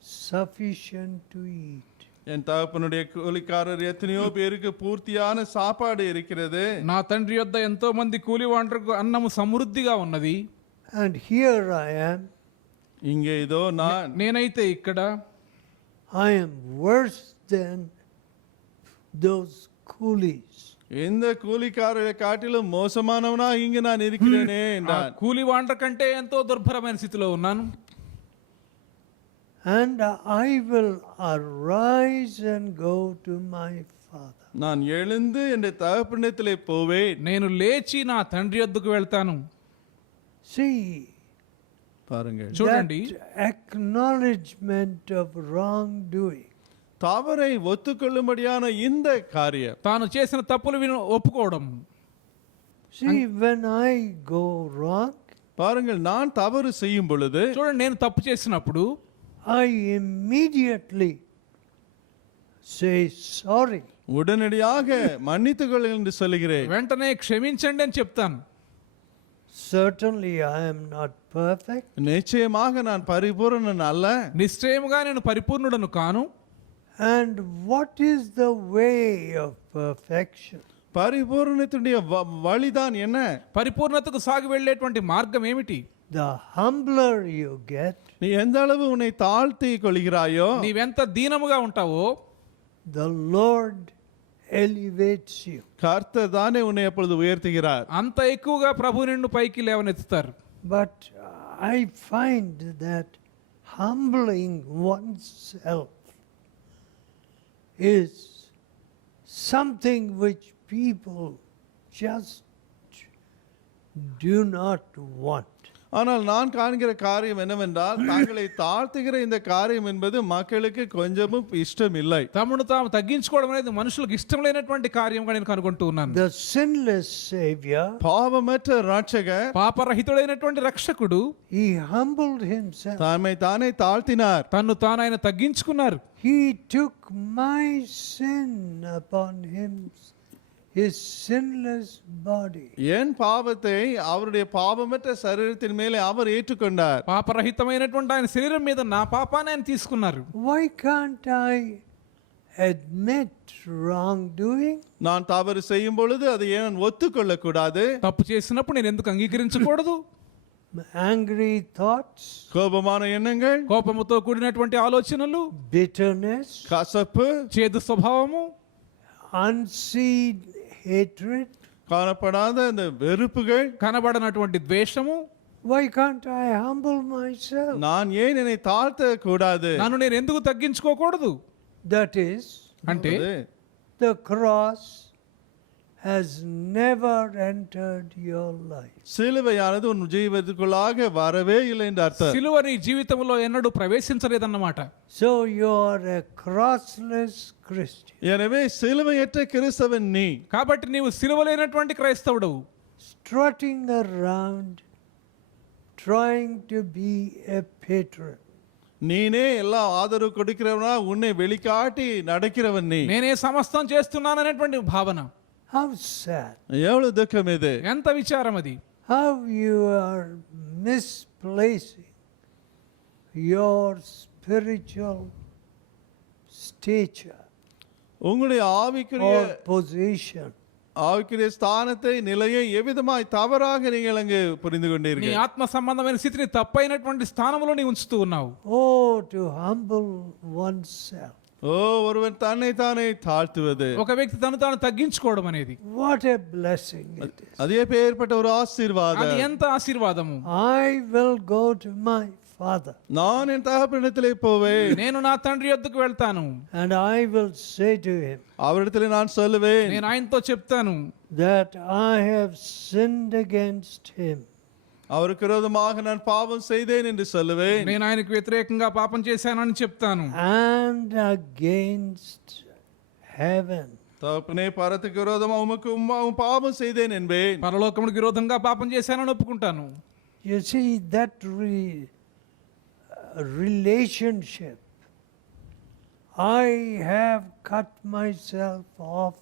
sufficient to eat. என் தகப்பனுடைய கூலிக்காரர் எத்தனையோ பேருக்கு பூர்த்தியான சாப்பாடு இருக்கிறது. నా తండ్రి యొద్ద ఎంతో మంది కూలివాండ్రకు అన్నము సమృద్ధిగా ఉన్నది. And here I am. இங்கே இதோ நான் నేనైతే ఇక్కడ I am worse than those coolies. இந்த கூலிக்காரரை காட்டிலும் மோசமானவனா இங்கு நான் இருக்கிறேனே ఆ என்றான். కూలివాండ్ర కంటే ఎంతో దుర్భరమైన స్థితిలో ఉన్నాను. And I will arise and go to my father. நான் எழுந்து என் தகப்பனிடத்திலே போவேன். నేను లేచి నా తండ్రి యొద్దకు వెళ్తాను. See, பாருங்கள், చూడండి, that acknowledgement of wrongdoing. தவறை ஒத்துக்கொள்ளும்படியான இந்த காரியம், తాను చేసిన తప్పులు ఒప్పుకోవడం. See, when I go wrong, பாருங்கள், நான் தவறு செய்யும் பொழுது చూడండి, నేను తప్పు చేసినప్పుడు I immediately say sorry. உடனடியாக மன்னித்துக்கொள் என்று சொல்லுகிறேன். వెంటనే క్షమించండి అని చెప్తాను. Certainly, I am not perfect. நிச்சயமாக நான் பரிபூரணன் அல்ல. నిశ్చయముగా నేను పరిపూర్ణుడను కాను. And what is the way of perfection? பரிபூரணத்துடைய வழிதான் என்ன? పరిపూర్ణతకు సాగి వెళ్ళేటువంటి మార్గం ఏమిటి? The humbler you get, நீ எந்த அளவு உன்னை தாழ்த்தி கொள்கிறாயோ, నీవెంత దీనముగా ఉంటావో the Lord elevates you. கர்த்தர் தானே உன்னை அப்பொழுது உயர்த்துகிறார். అంత ఎక్కువగా ప్రభు నిన్ను పైకి లేవనెత్తుతారు. But I find that humbling oneself is something which people just do not want. ஆனால் நான் காண்கிற காரியம் என்னவென்றால், தங்களை தாழ்த்துகிற இந்த காரியம் என்பது மக்களுக்கு கொஞ்சமும் இஷ்டம் இல்லை. తమను తాము తగ్గించుకోవడం అనేది మనుషులకు ఇష్టం లేనటువంటి కార్యంగా నేను కనుగొంటూ ఉన్నాను. The sinless Savior, பாவமற்ற ரட்சகர் పాపరహితుడైనటువంటి రక్షకుడు he humbled himself. தம்மை தானே தாழ்த்தினார். తన్ను తాను ఆయన తగ్గించుకున్నారు. He took my sin upon him, his sinless body. என் பாவத்தை அவருடைய பாவமற்ற சரீரத்தின் மேலே அவர் ஏற்றுக்கொண்டார். పాపరహితమైనటువంటి ఆయన శరీరం మీద నా పాపాన్ని ఆయన తీసుకున్నారు. Why can't I admit wrongdoing? நான் தவறு செய்யும் பொழுது அதை ஏன் ஒத்துக்கொள்ள கூடாது? తప్పు చేసినప్పుడు నేను ఎందుకు అంగీకరించకూడదు? Angry thoughts, கோபமான எண்ணங்கள், కోపముతో కూడినటువంటి ఆలోచనలు, bitterness, கசப்பு, చేదు స్వభావము, unseen hatred. காணப்படாத அந்த வெறுப்புகள், కనబడనటువంటి ద్వేషము. Why can't I humble myself? நான் ஏன் என்னை தாழ்த்த கூடாது? నన్ను నేను ఎందుకు తగ్గించుకోకూడదు? That is, అంటే the cross has never entered your life. சிலுவையானது உன் ஜீவிதத்துக்குள்ளாக வரவே இல்லை என்று அர்த்தம். సిలువ నీ జీవితంలో ఎన్నడూ ప్రవేశించలేదన్నమాట. So you are a crossless Christian. எனவே சிலுவையற்ற கிறிஸ்தவன் நீ. కాబట్టి నీవు సిలువ లేనటువంటి క్రైస్తవుడు. Strutting around, trying to be a patron. நீனே எல்லா ஆதரவு கொடுக்கிறவனா, உன்னை வெளிக்காட்டி நடக்கிறவன் நீ. నేనే సమస్తం చేస్తున్నాననేటువంటి భావన. How sad. எவ்வளவு துக்கம் இது! ఎంత విచారం అది! How you are misplacing your spiritual stature உங்களுடைய ஆவிக்குரிய or position. ஆவிக்குரிய ஸ்தானத்தை, நிலையை எவ்விதமாய் தவறாக நீங்கள் அங்கு புரிந்து నీ கொண்டீர்கள். ఆత్మ సంబంధమైన స్థితిని తప్పైనటువంటి స్థానంలో నీ ఉంచుతూ ఉన్నావు. Oh, to humble oneself. ஓ, ஒருவன் தன்னை தானே தாழ்த்துவது ఒక వ్యక్తి తను తాను తగ్గించుకోవడం అనేది What a blessing it is. அது எப்பேற்பட்ட ஒரு అది ஆசீர்வாதம்! ఎంత ఆశీర్వాదము! I will go to my Father நான் என் தகப்பனிடத்திலே போவேன், నేను నా తండ్రి యొద్దకు వెళ్తాను. and I will say to him அவரிடத்திலே நான் சொல்லுவேன், నేను ఆయనతో చెప్తాను that I have sinned against him. அவருக்கு விரோதமாக நான் பாவம் செய்தேன் என்று சொல்லுவேன். నేను ఆయనకు వ్యతిరేకంగా పాపం చేశానని చెప్తాను. And against heaven. தகப்பனே, பரத்துக்கு விரோதமாக உமக்கு பாவம் செய்தேன் என்பேன். పరలోకమునికి విరోధంగా పాపం చేశానని ఒప్పుకుంటాను. You see, that relationship, I have cut myself off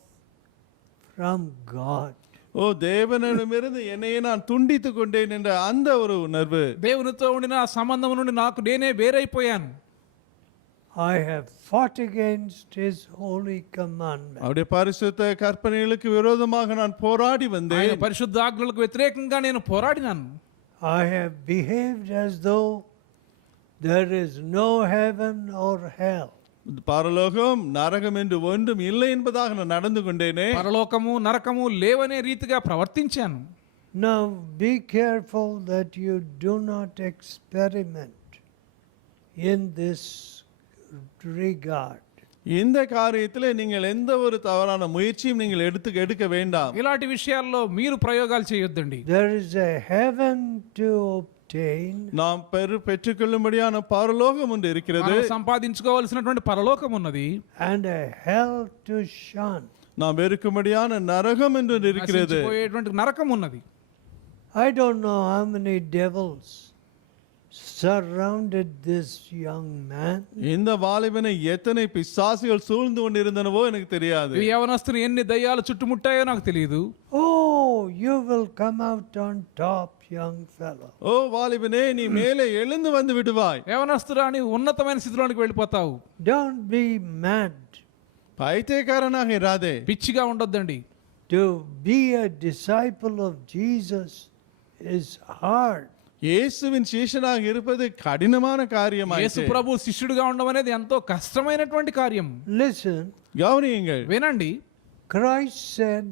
from God. ஓ, தேவனிடமிருந்து என்னையே நான் துண்டித்துக் கொண்டேன் என்ற அந்த ஒரு உணர்வு. దేవునితో ఉండిన ఆ సంబంధం నుండి నాకు నేనే వేరైపోయాను. I have fought against his holy commandment. அவருடைய பரிசுத்த கற்பனைகளுக்கு விரோதமாக நான் போராடி ఆయన வந்தேன். పరిశుద్ధ ఆజ్ఞలకు వ్యతిరేకంగా నేను పోరాడినాను. I have behaved as though there is no heaven or hell. பரலோகம் நரகம் என்று ஒன்றும் இல்லை என்பதாக நான் நடந்து கொண்டேனே. పరలోకము నరకము లేవనే రీతిగా ప్రవర్తించాను. Now be careful that you do not experiment in this regard. இந்த காரியத்திலே நீங்கள் எந்த ஒரு தவறான முயற்சியும் நீங்கள் எடுக்க வேண்டாம். ఇలాంటి విషయాల్లో మీరు ప్రయోగాలు చేయొద్దండి. There is a heaven to obtain நாம் பெற்றுக்கொள்ளும்படியான பரலோகம் ஒன்று இருக்கிறது. మనం సంపాదించుకోవాల్సినటువంటి పరలోకం ఉన్నది. and a hell to shun. நாம் வெறுக்கும்படியான நரகம் என்று ஒன்று இருக்கிறது. నశించిపోయేటువంటి నరకం ఉన్నది. I don't know how many devils surrounded this young man. இந்த வாலிபனை எத்தனை பிசாசுகள் சூழ்ந்து கொண்டிருந்தனவோ எனக்கு தெரியாது. ఈ యవనస్తుని ఎన్ని దయ్యాలు చుట్టుముట్టాయో నాకు తెలియదు. Oh, you will come out on top, young fellow. ஓ வாலிபனே, நீ மேலே எழுந்து வந்து விடுவாய். యవనస్తుడా నీ ఉన్నతమైన స్థితిలోనికి వెళ్ళిపోతావు. Don't be mad. பைத்தியக்காரனாக இராதே. పిచ్చిగా ఉండొద్దండి. To be a disciple of Jesus is hard. இயேசுவின் சீஷனாக இருப்பது கடினமான యేసు காரியமாயிற்று. ప్రభు శిష్యుడిగా ఉండడం అనేది ఎంతో కష్టమైనటువంటి కార్యం. Listen, கவனியுங்கள். వినండి, Christ said,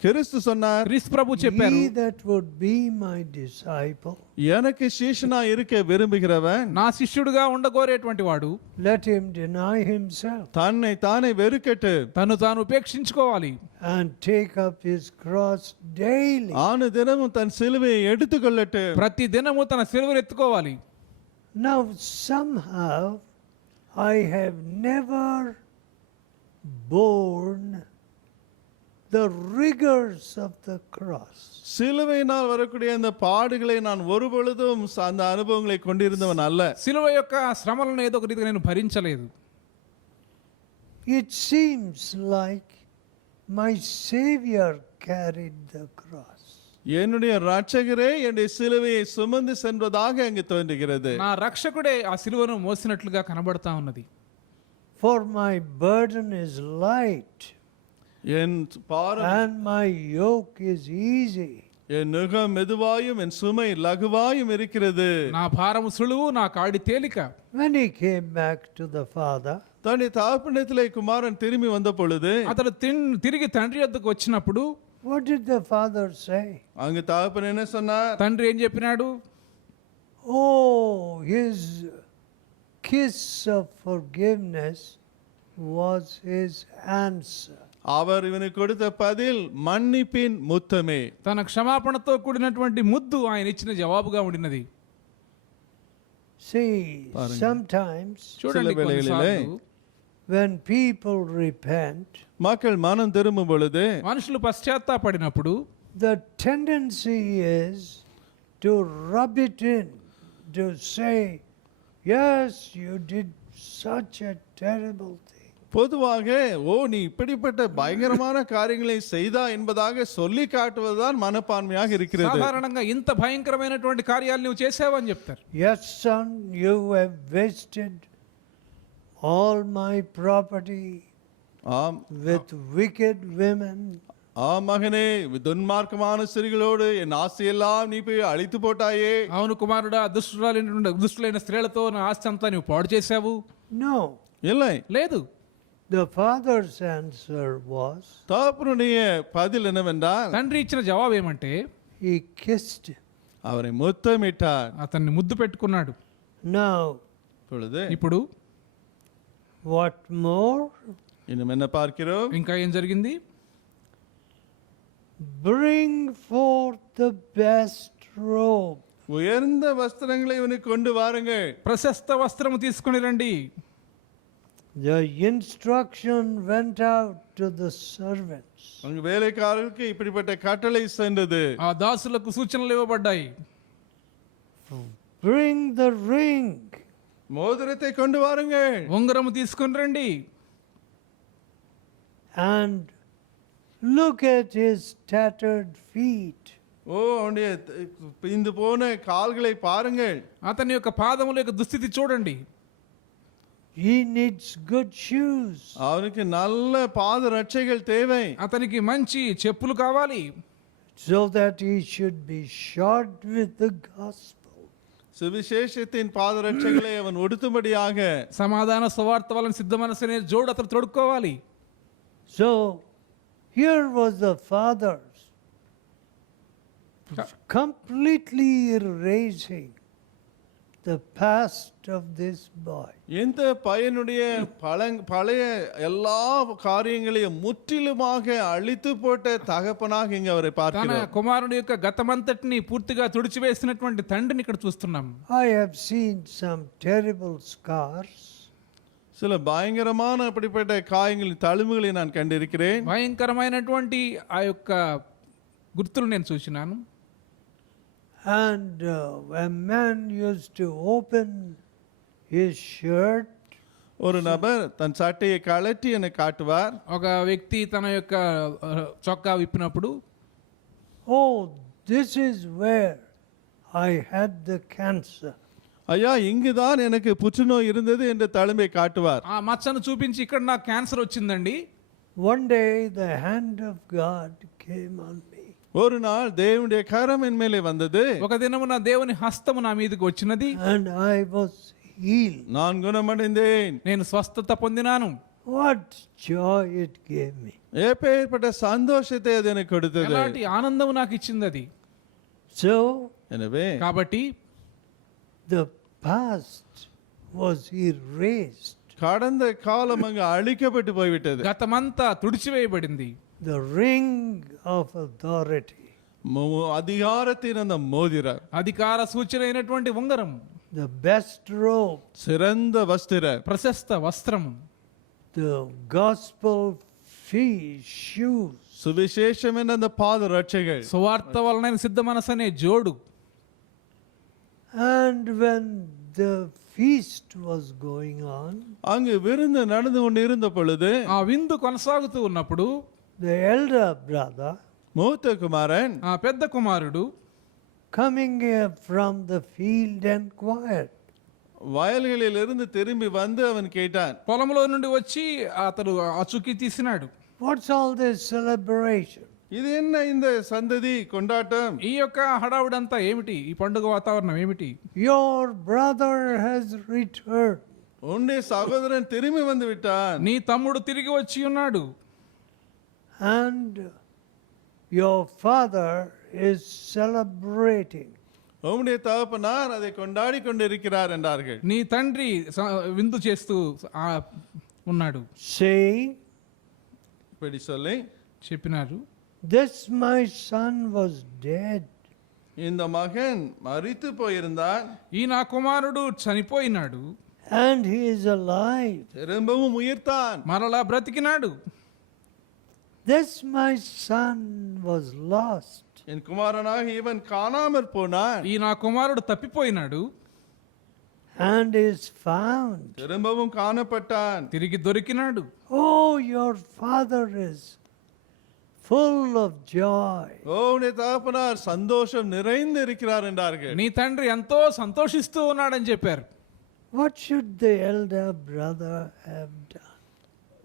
கிறிஸ்து சொன்னார், క్రీస్తు ప్రభు చెప్పారు, he that would be my disciple, எனக்கு சீஷனா இருக்க விரும்புகிறவன் నా శిష్యుడిగా ఉండగోరేటువంటి వాడు let him deny himself தன்னை தானே வெறுக்கட்டு తను తాను ఉపేక్షించుకోవాలి. and take up his cross daily. ஆன தினமும் தன் சிலுவையை எடுத்துக்கொள்ளட்டு. ప్రతి దినము తన సిలువను ఎత్తుకోవాలి. Now somehow I have never borne the rigors of the cross. சிலுவையினால் வரக்கூடிய அந்த பாடுகளை நான் ஒரு பொழுதும் அந்த அனுபவங்களை கொண்டிருந்தவன் அல்ல. సిలువ యొక్క శ్రమలను ఏదో ఒక రీతిగా నేను భరించలేదు. It seems like my Savior carried the cross. என்னுடைய ரட்சகரே என்னுடைய சிலுவையை சுமந்து சென்றதாக அங்கு தோன்றுகிறது. నా రక్షకుడే ఆ సిలువను మోసినట్లుగా కనబడతా ఉన్నది. For my burden is light என் பாரம் and my yoke is easy. என் நுகம் மெதுவாயும் என் சுமை லகுவாயும் இருக்கிறது. నా భారము సులువు, నా కాడి తేలిక. When he came back to the Father, தன்னுடைய தகப்பனிடத்திலே குமாரன் திரும்பி வந்த பொழுது అతడు తిరిగి తండ్రి వద్దకు వచ్చినప్పుడు what did the Father say? அங்கு தகப்பன் என்ன சொன்னார்? తండ్రి ఏం చెప్పినాడు? Oh, his kiss of forgiveness was his answer. அவர் இவனுக்கு கொடுத்த பதில் மன்னிப்பின் முத்தமே. తన క్షమాపణతో కూడినటువంటి ముద్దు ఆయన ఇచ్చిన జవాబుగా ఉండినది. See, sometimes చూడండి, சில வேளைகளிலே కొన్నిసార్లు when people repent, மக்கள் மனம் திரும்பும் பொழுது మనుషులు పశ్చాత్తాపడినప్పుడు the tendency is to rub it in, to say, yes, you did such a terrible thing. பொதுவாக ஓ நீ இப்படிப்பட்ட பயங்கரமான காரியங்களை செய்தா என்பதாக சொல்லி காட்டுவதுதான் மனப்பான்மையாக இருக்கிறது. సాధారణంగా ఇంత భయంకరమైనటువంటి కార్యాలు నువ్వు చేసావని చెప్తారు. Yes, son, you have wasted all my property ஆம் with wicked women. மகனே, துன்மார்க்கமான ஸ்திரீகளோடு என் ஆசையெல்லாம் நீ போய் அழித்து போட்டாயே. అవును కుమారుడా, దుష్టులైన స్త్రీలతో నా ఆస్తి అంతా నువ్వు పాడు చేశావు. No. இல்லை. లేదు. The father's answer was, தகப்பனுடைய பதில் என்னவென்றால் తండ్రి ఇచ్చిన జవాబు ఏమంటే he kissed him. அவரை முத்தமிட்டார். అతన్ని ముద్దు పెట్టుకున్నాడు. Now, இப்பொழுது ఇప్పుడు what more? இன்னும் என்ன பார்க்கிறோம்? ఇంకా ఏం జరిగింది? Bring forth the best robe. உயர்ந்த வஸ்திரங்களை இவனுக்கு கொண்டு வாருங்கள். ప్రశస్త వస్త్రము తీసుకుని రండి. The instruction went out to the servants. அங்கு வேலைக்காரர்களுக்கு இப்படிப்பட்ட கட்டளை சென்றது. ఆ దాసులకు సూచనలు ఇవ్వబడ్డాయి. Bring the ring. மோதிரத்தை கொண்டு வாருங்கள். ఉంగరము తీసుకుని రండి. And look at his tattered feet. ஓ அவனுடைய பிந்து போன கால்களை பாருங்கள். అతని యొక్క పాదముల యొక్క దుస్థితి చూడండి. He needs good shoes. அவனுக்கு நல்ல பாத ரட்சைகள் தேவை. అతనికి మంచి చెప్పులు కావాలి, So that he should be shod with the gospel. சுவிசேஷத்தின் பாத ரட்சைகளை அவன் உடுத்தும்படியாக. సమాధాన సువార్త వలన సిద్ధ మనసునే జోడు అతను తొడుక్కోవాలి. So here was the fathers completely erasing the past of this boy. இந்த பையனுடைய பழைய எல்லா காரியங்களையும் முற்றிலுமாக அழித்து போட்ட தகப்பனாக இங்க அவரை తన பார்க்கிறோம். కుమారుడి యొక్క గతమంతటిని పూర్తిగా తుడిచివేసినటువంటి తండ్రిని ఇక్కడ చూస్తున్నాం. I have seen some terrible scars. சில பயங்கரமான அப்படிப்பட்ட காயங்களின் தழும்புகளை நான் கண்டிருக்கிறேன். భయంకరమైనటువంటి ఆ యొక్క గుర్తులు నేను చూసినాను. And a man used to open his shirt. ஒரு நபர் தன் சட்டையை கழட்டி என்னை காட்டுவார். ఒక వ్యక్తి తన యొక్క చొక్కా విప్పినప్పుడు, Oh, this is where I had the cancer. ஐயா இங்குதான் எனக்கு புற்றுநோய் இருந்தது என்று தழும்பை காட்டுவார். ఆ మచ్చను చూపించి ఇక్కడ నాకు క్యాన్సర్ వచ్చిందండి. One day the hand of God came on me. ஒரு நாள் தேவனுடைய கரம் என் மேலே வந்தது. ఒక దినమున దేవుని హస్తము నా మీదకి వచ్చినది. And I was healed. நான் குணமடைந்தேன். నేను స్వస్థత పొందినాను. What joy it gave me. எப்பேற்பட்ட சந்தோஷத்தை அது எனக்கு கொடுத்தது. ఎలాంటి ఆనందం నాకు ఇచ్చింది అది. So எனவே కాబట్టి the past was erased. கடந்த காலம் அங்கு அழிக்கப்பட்டு போய்விட்டது. గతమంతా తుడిచివేయబడింది. The ring of authority, அதிகாரத்தின் அந்த மோதிரம், అధికార సూచన అయినటువంటి ఉంగరం, the best robe, சிறந்த வஸ்திரம், ప్రశస్త వస్త్రం, the gospel shoes, சுவிசேஷம் என்ற அந்த பாத ரட்சைகள், సువార్త వలన సిద్ధ మనసు అనే జోడు. and when the feast was going on, அங்கு விருந்து நடந்து கொண்டு இருந்த பொழுது ఆ విందు కొనసాగుతూ ఉన్నప్పుడు the elder brother மூத்த குமாரன் ఆ పెద్ద కుమారుడు coming from the field inquired, வயல்களில் இருந்து திரும்பி வந்து அவன் கேட்டான், పొలంలో నుండి వచ్చి అతడు అచుకి తీసినాడు. what's all this celebration? இது என்ன இந்த சந்ததி கொண்டாட்டம்? ఈ యొక్క హడావుడంతా ఏమిటి? ఈ పండుగ వాతావరణం ఏమిటి? Your brother has returned. உன்னுடைய சகோதரன் திரும்பி வந்து விட்டான். నీ తమ్ముడు తిరిగి వచ్చి ఉన్నాడు. And your father is celebrating. உம்முடைய தகப்பனார் அதை கொண்டாடி கொண்டிருக்கிறார் என்றார்கள். నీ తండ్రి విందు చేస్తూ ఉన్నాడు Saying, இப்படி சொல்லி చెప్పినారు, this my son was dead, இந்த மகன் மரித்து போயிருந்தான், ఈ నా కుమారుడు చనిపోయినాడు, and he is alive. திரும்பவும் உயிர்த்தான். మరలా బ్రతికినాడు. This my son was lost, என் குமாரனாக இவன் காணாமற் போனான், ఈ నా కుమారుడు తప్పిపోయినాడు, and is found. திரும்பவும் காணப்பட்டான். తిరిగి దొరికినాడు. Oh, your father is full of joy. உன்னுடைய தகப்பனார் சந்தோஷம் நிறைந்து இருக்கிறார் என்றார்கள். నీ తండ్రి ఎంతో సంతోషిస్తూ ఉన్నాడని చెప్పారు. What should the elder brother have done?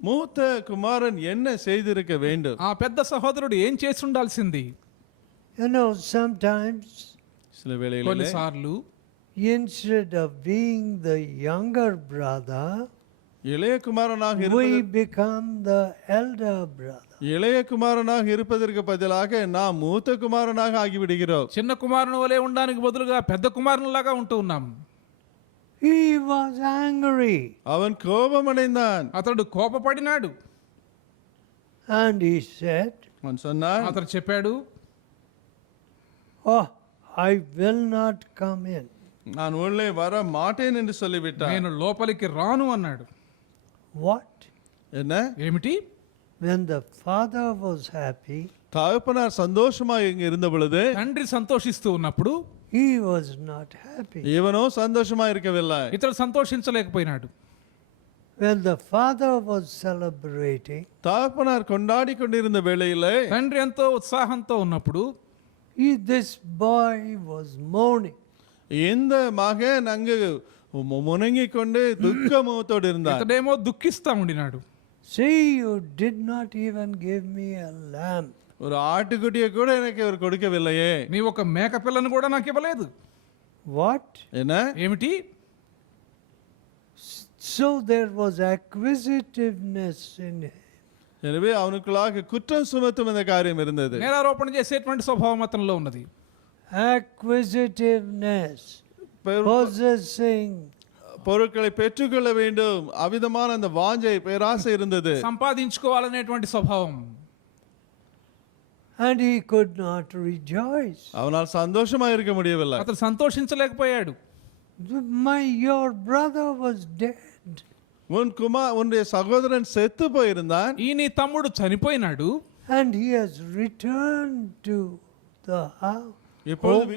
மூத்த குமாரன் என்ன செய்திருக்க வேண்டும்? ఆ పెద్ద సహోదరుడు ఏం చేసి ఉండాల్సింది? You know, sometimes சில வேளைகளிலே కొన్నిసార్లు instead of being the younger brother, இளைய குமாரனாக we இருப்பதற்கு become the elder brother. இளைய குமாரனாக இருப்பதற்கு பதிலாக நாம் மூத்த குமாரனாக ஆகிவிடுகிறோம். చిన్న కుమారుని వలె ఉండడానికి బదులుగా పెద్ద కుమారునిలాగా ఉంటూ ఉన్నాం. He was angry, அவன் கோபமடைந்தான். అతడు కోపపడినాడు. and he said, அவன் சொன்னான், అతడు చెప్పాడు, oh, I will not come in. நான் உள்ளே வர மாட்டேன் என்று சொல்லிவிட்டான். నేను లోపలికి రాను అన్నాడు. What? என்ன? ఏమిటి? When the father was happy, தகப்பனார் சந்தோஷமாக இங்க இருந்த பொழுது తండ్రి సంతోషిస్తూ ఉన్నప్పుడు he was not happy. இவனோ சந்தோஷமா இருக்கவில்லை. ఇతడు సంతోషించలేకపోయినాడు. When the father was celebrating, தகப்பனார் கொண்டாடி கொண்டிருந்த வேளையிலே తండ్రి ఎంతో ఉత్సాహంతో ఉన్నప్పుడు this boy was mourning. இந்த மகன் அங்கு முணங்கிக் கொண்டு துக்க முகத்தோடு இருந்தான். ఇతడేమో దుఃఖిస్తా ఉండినాడు. See, you did not even give me a lamb. ஒரு ஆட்டுக்குட்டியை கூட எனக்கு அவர் கொடுக்கவில்லையே. నీ ఒక మేక పిల్లను కూడా నాకు ఇవ్వలేదు. What? என்ன? ఏమిటి? So there was acquisitiveness in him. எனவே அவனுக்குள்ளாக குற்றம் சுமத்தும் இந்த காரியம் இருந்தது. నేరారోపణ చేసేటువంటి స్వభావం అతనిలో ఉన్నది. Acquisitiveness, possessing. பொருட்களை பெற்றுக்கொள்ள வேண்டும் அவிதமான அந்த வாஞ்சை பேராசை இருந்தது. సంపాదించుకోవాలనేటువంటి స్వభావం. And he could not rejoice. அவனால் சந்தோஷமா இருக்க முடியவில்லை. అతను సంతోషించలేకపోయాడు. Your brother was dead. உன்னுடைய சகோதரன் செத்து போயிருந்தான். ఈ నీ తమ్ముడు చనిపోయినాడు. And he has returned to the house. இப்பொழுது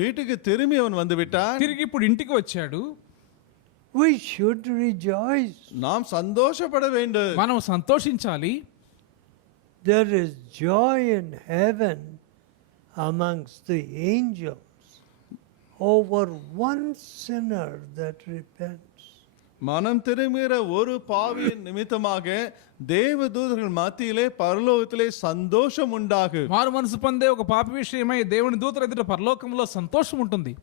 வீட்டுக்கு திரும்பி அவன் வந்து விட்டான். తిరిగి ఇప్పుడు ఇంటికి వచ్చాడు. We should rejoice. நாம் சந்தோஷப்பட வேண்டும். మనం సంతోషించాలి. There is joy in heaven amongst the angels over one sinner that repents. மனம் திரும்புகிற ஒரு பாவியின் நிமித்தமாக தேவதூதர்கள் மத்தியிலே பரலோகத்திலே சந்தோஷம் உண்டாகும். మారు మనసు పొందే ఒక పాపి విషయమై దేవుని దూతల ఎదుట పరలోకములో సంతోషం ఉంటుంది.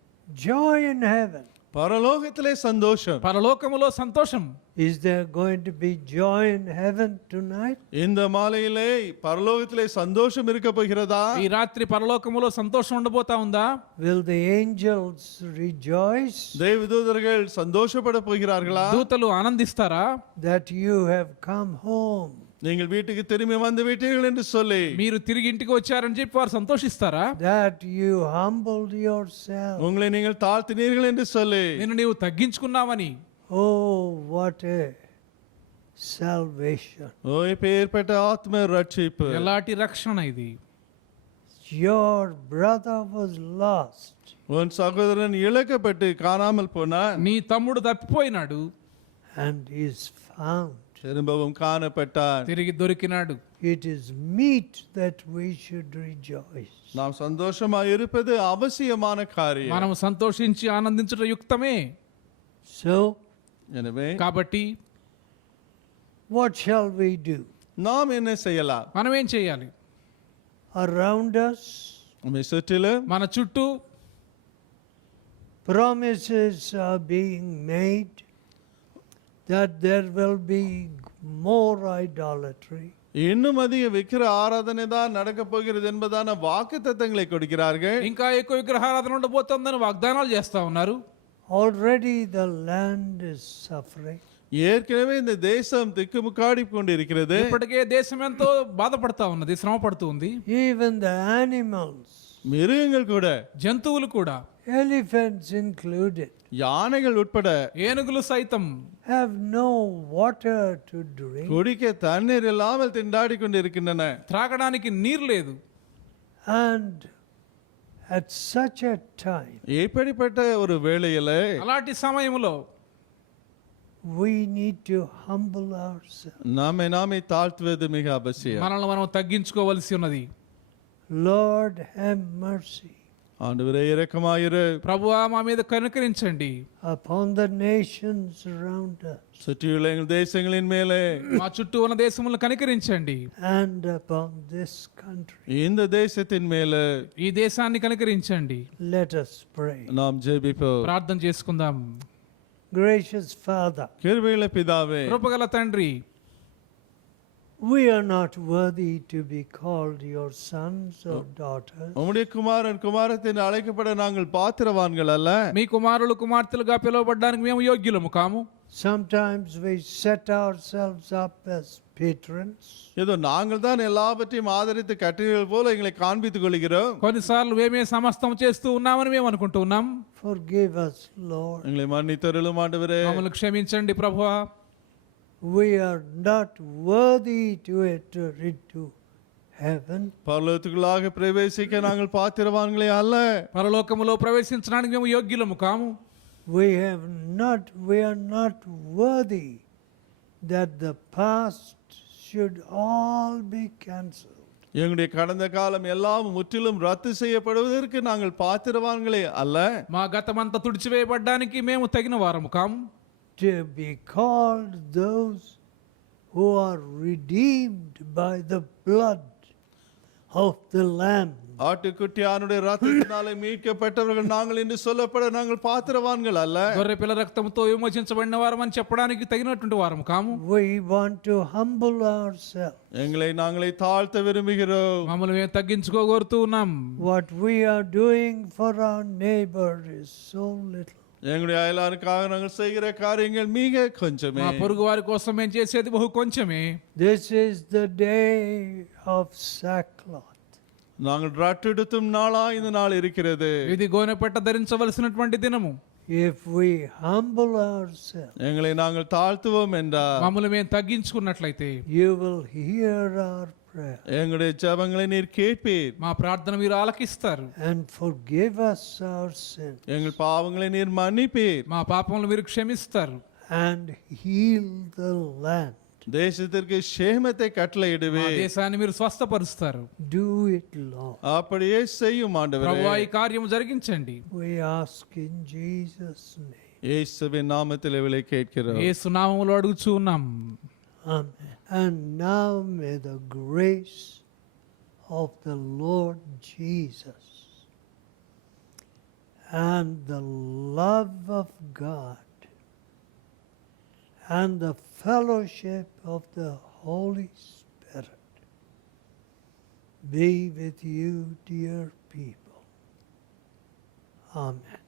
Joy in heaven. பரலோகத்திலே சந்தோஷம். పరలోకములో సంతోషం. Is there going to be joy in heaven tonight? இந்த மாலையிலே பரலோகத்திலே சந்தோஷம் இருக்க போகிறதா? ఈ రాత్రి పరలోకములో సంతోషం ఉండబోతా ఉందా? Will the angels rejoice தேவதூதர்கள் சந்தோஷப்பட போகிறார்களா? దూతలు ఆనందిస్తారా? that you have come home? நீங்கள் வீட்டுக்கு திரும்பி வந்து விட்டீர்கள் என்று சொல்லி మీరు తిరిగి ఇంటికి వచ్చారని చెప్పి వారు సంతోషిస్తారా? That you humbled yourself. உங்களை நீங்கள் தாழ்த்தினீர்கள் என்று சொல்லி నిన్ను నీవు తగ్గించుకున్నావని. Oh, what a salvation. ஓ இப்பேற்பட்ட ஆத்ம ரட்சிப்பு. ఎలాంటి రక్షణ ఇది? Your brother was lost. உன் சகோதரன் இழக்கப்பட்டு காணாமல் போனான். నీ తమ్ముడు తప్పిపోయినాడు. And is found. திரும்பவும் காணப்பட்டான். తిరిగి దొరికినాడు. It is meet that we should rejoice. நாம் சந்தோஷமாய் இருப்பது அவசியமான காரியம். మనం సంతోషించి ఆనందించుట యుక్తమే. So, எனவே కాబట్టి what shall we do? நாம் என்ன செய்யலாம்? మనం ఏం చేయాలి? Around us, நம்மை சுற்றிலும் మన చుట్టూ promises are being made that there will be more idolatry. இன்னும் அதிக விக்கிர ஆராதனை தான் நடக்க போகிறது என்பதான வாக்குத்தத்தங்களை கொடுக்கிறார்கள். ఇంకా ఎక్కువ విగ్రహారాధన ఉండబోతోందని వాగ్దానాలు చేస్తా ఉన్నారు. Already the land is suffering. ஏற்கனவே இந்த தேசம் திக்குமுக்காடி கொண்டிருக்கிறது. ఇప్పటికే దేశం ఎంతో బాధపడతా ఉన్నది, శ్రమ పడుతూ ఉంది. Even the animals, மிருகங்கள் கூட, జంతువులు కూడా, elephants included, யானைகள் உட்பட ఏనుగులు సైతం have no water to drink. குடிக்க தண்ணீர் இல்லாமல் திண்டாடி கொண்டிருக்கின்றன. త్రాగడానికి నీరు లేదు. And at such a time, இப்படிப்பட்ட ஒரு வேளையில అలాంటి సమయంలో we need to humble ourselves. நாமே தாழ்த்துவது மிக அவசியம். మనల్ని మనం తగ్గించుకోవలసి ఉన్నది. Lord, have mercy ஆண்டவரே இரக்கமாயிரு. ప్రభువా మా మీద కనుకరించండి. upon the nations around us சுற்றியுள்ள எங்கள் தேசங்களின் மேலே, మా చుట్టూ ఉన్న దేశములను కనికరించండి. and upon this country. இந்த தேசத்தின் மேலே ఈ దేశాన్ని కనికరించండి. Let us pray. நாம் ஜெபிப்போம். ప్రార్థన చేసుకుందాం. Gracious Father, கிருபையுள்ள பிதாவே, కృపగల తండ్రి, we are not worthy to be called your sons or daughters. உம்முடைய குமாரன் குமாரத்தின் அழைக்கப்பட நாங்கள் பாத்திரவான்கள் அல்ல. మీ కుమారులు కుమార్తెలుగా పిలువబడడానికి మేము యోగ్యులము కాము. Sometimes we set ourselves up as patrons. ஏதோ நாங்கள் தான் எல்லாவற்றையும் ஆதரித்து கட்டிகள் போல எங்களை காண்பித்துக் கொள்கிறோம். కొన్నిసార్లు మేమే సమస్తం చేస్తూ ఉన్నామని మేము అనుకుంటూ ఉన్నాం. Forgive us, Lord. எங்களை மன்னித்தருளும் ஆண்டவரே. మమ్మల్ని క్షమించండి ప్రభువా. We are not worthy to enter into heaven. பரலோகத்துக்குள்ளாக பிரவேசிக்க நாங்கள் பாத்திரவான்களே அல்ல. పరలోకములో ప్రవేశించడానికి మేము యోగ్యులము కాము. We are not worthy that the past should all be cancelled. எங்களுடைய கடந்த காலம் எல்லாம் முற்றிலும் ரத்து செய்யப்படுவதற்கு நாங்கள் பாத்திரவான்களே அல்ல. మా గతమంతా తుడిచివేయబడ్డానికి మేము తగిన వారము కాము. To be called those who are redeemed by the blood of the Lamb. ஆட்டுக்குட்டியானுடைய ரத்தத்தினாலே மீட்கப்பட்டவர்கள் நாங்கள் என்று சொல்லப்பட நாங்கள் பாத்திரவான்கள் அல்ல. గొర్రె పిల్ల రక్తంతో విమోచించబడిన వారం అని చెప్పడానికి తగినటువంటి వారము కాము. We want to humble ourselves. எங்களை நாங்களே தாழ்த்த விரும்புகிறோம். మమ్మల్ని మేము తగ్గించుకోగోరుతూ ఉన్నాం. What we are doing for our neighbor is so little. எங்களுடைய அயலானுக்காக நாங்கள் செய்கிற காரியங்கள் மிக கொஞ்சமே. మా పొరుగు వారి కోసం మేము చేసేది బహు కొంచెమే. This is the day of sackcloth. நாங்கள் ரட்டெடுத்தும் நாளா இந்த நாள் இருக்கிறது. ఇది గోనెపట్ట ధరించవలసినటువంటి దినము. If we humble ourselves, எங்களை நாங்கள் தாழ்த்துவோம் என்றால் మమ్మల్ని మేము తగ్గించుకున్నట్లయితే you will hear our prayer எங்களுடைய ஜெபங்களை நீர் கேட்பீர். మా ప్రార్థన మీరు ఆలకిస్తారు. and forgive us our sins எங்கள் பாவங்களை நீர் மன்னிப்பீர். మా పాపములు మీరు క్షమిస్తారు. and heal the land. தேசத்திற்கு சேமத்தை మా கட்டளையிடுவே. దేశాన్ని మీరు స్వస్థపరుస్తారు. Do it, Lord. அப்படியே செய்யும் ஆண்டவரே. ప్రభువా ఈ కార్యము జరిగించండి. We ask in Jesus' name. இயேசுவின் நாமத்தில் இவளை கேட்கிறோம். యేసు నామములో అడుగుచూ ఉన్నాం. Amen. And now may the grace of the Lord Jesus and the love of God and the fellowship of the Holy Spirit be with you, dear people. Amen.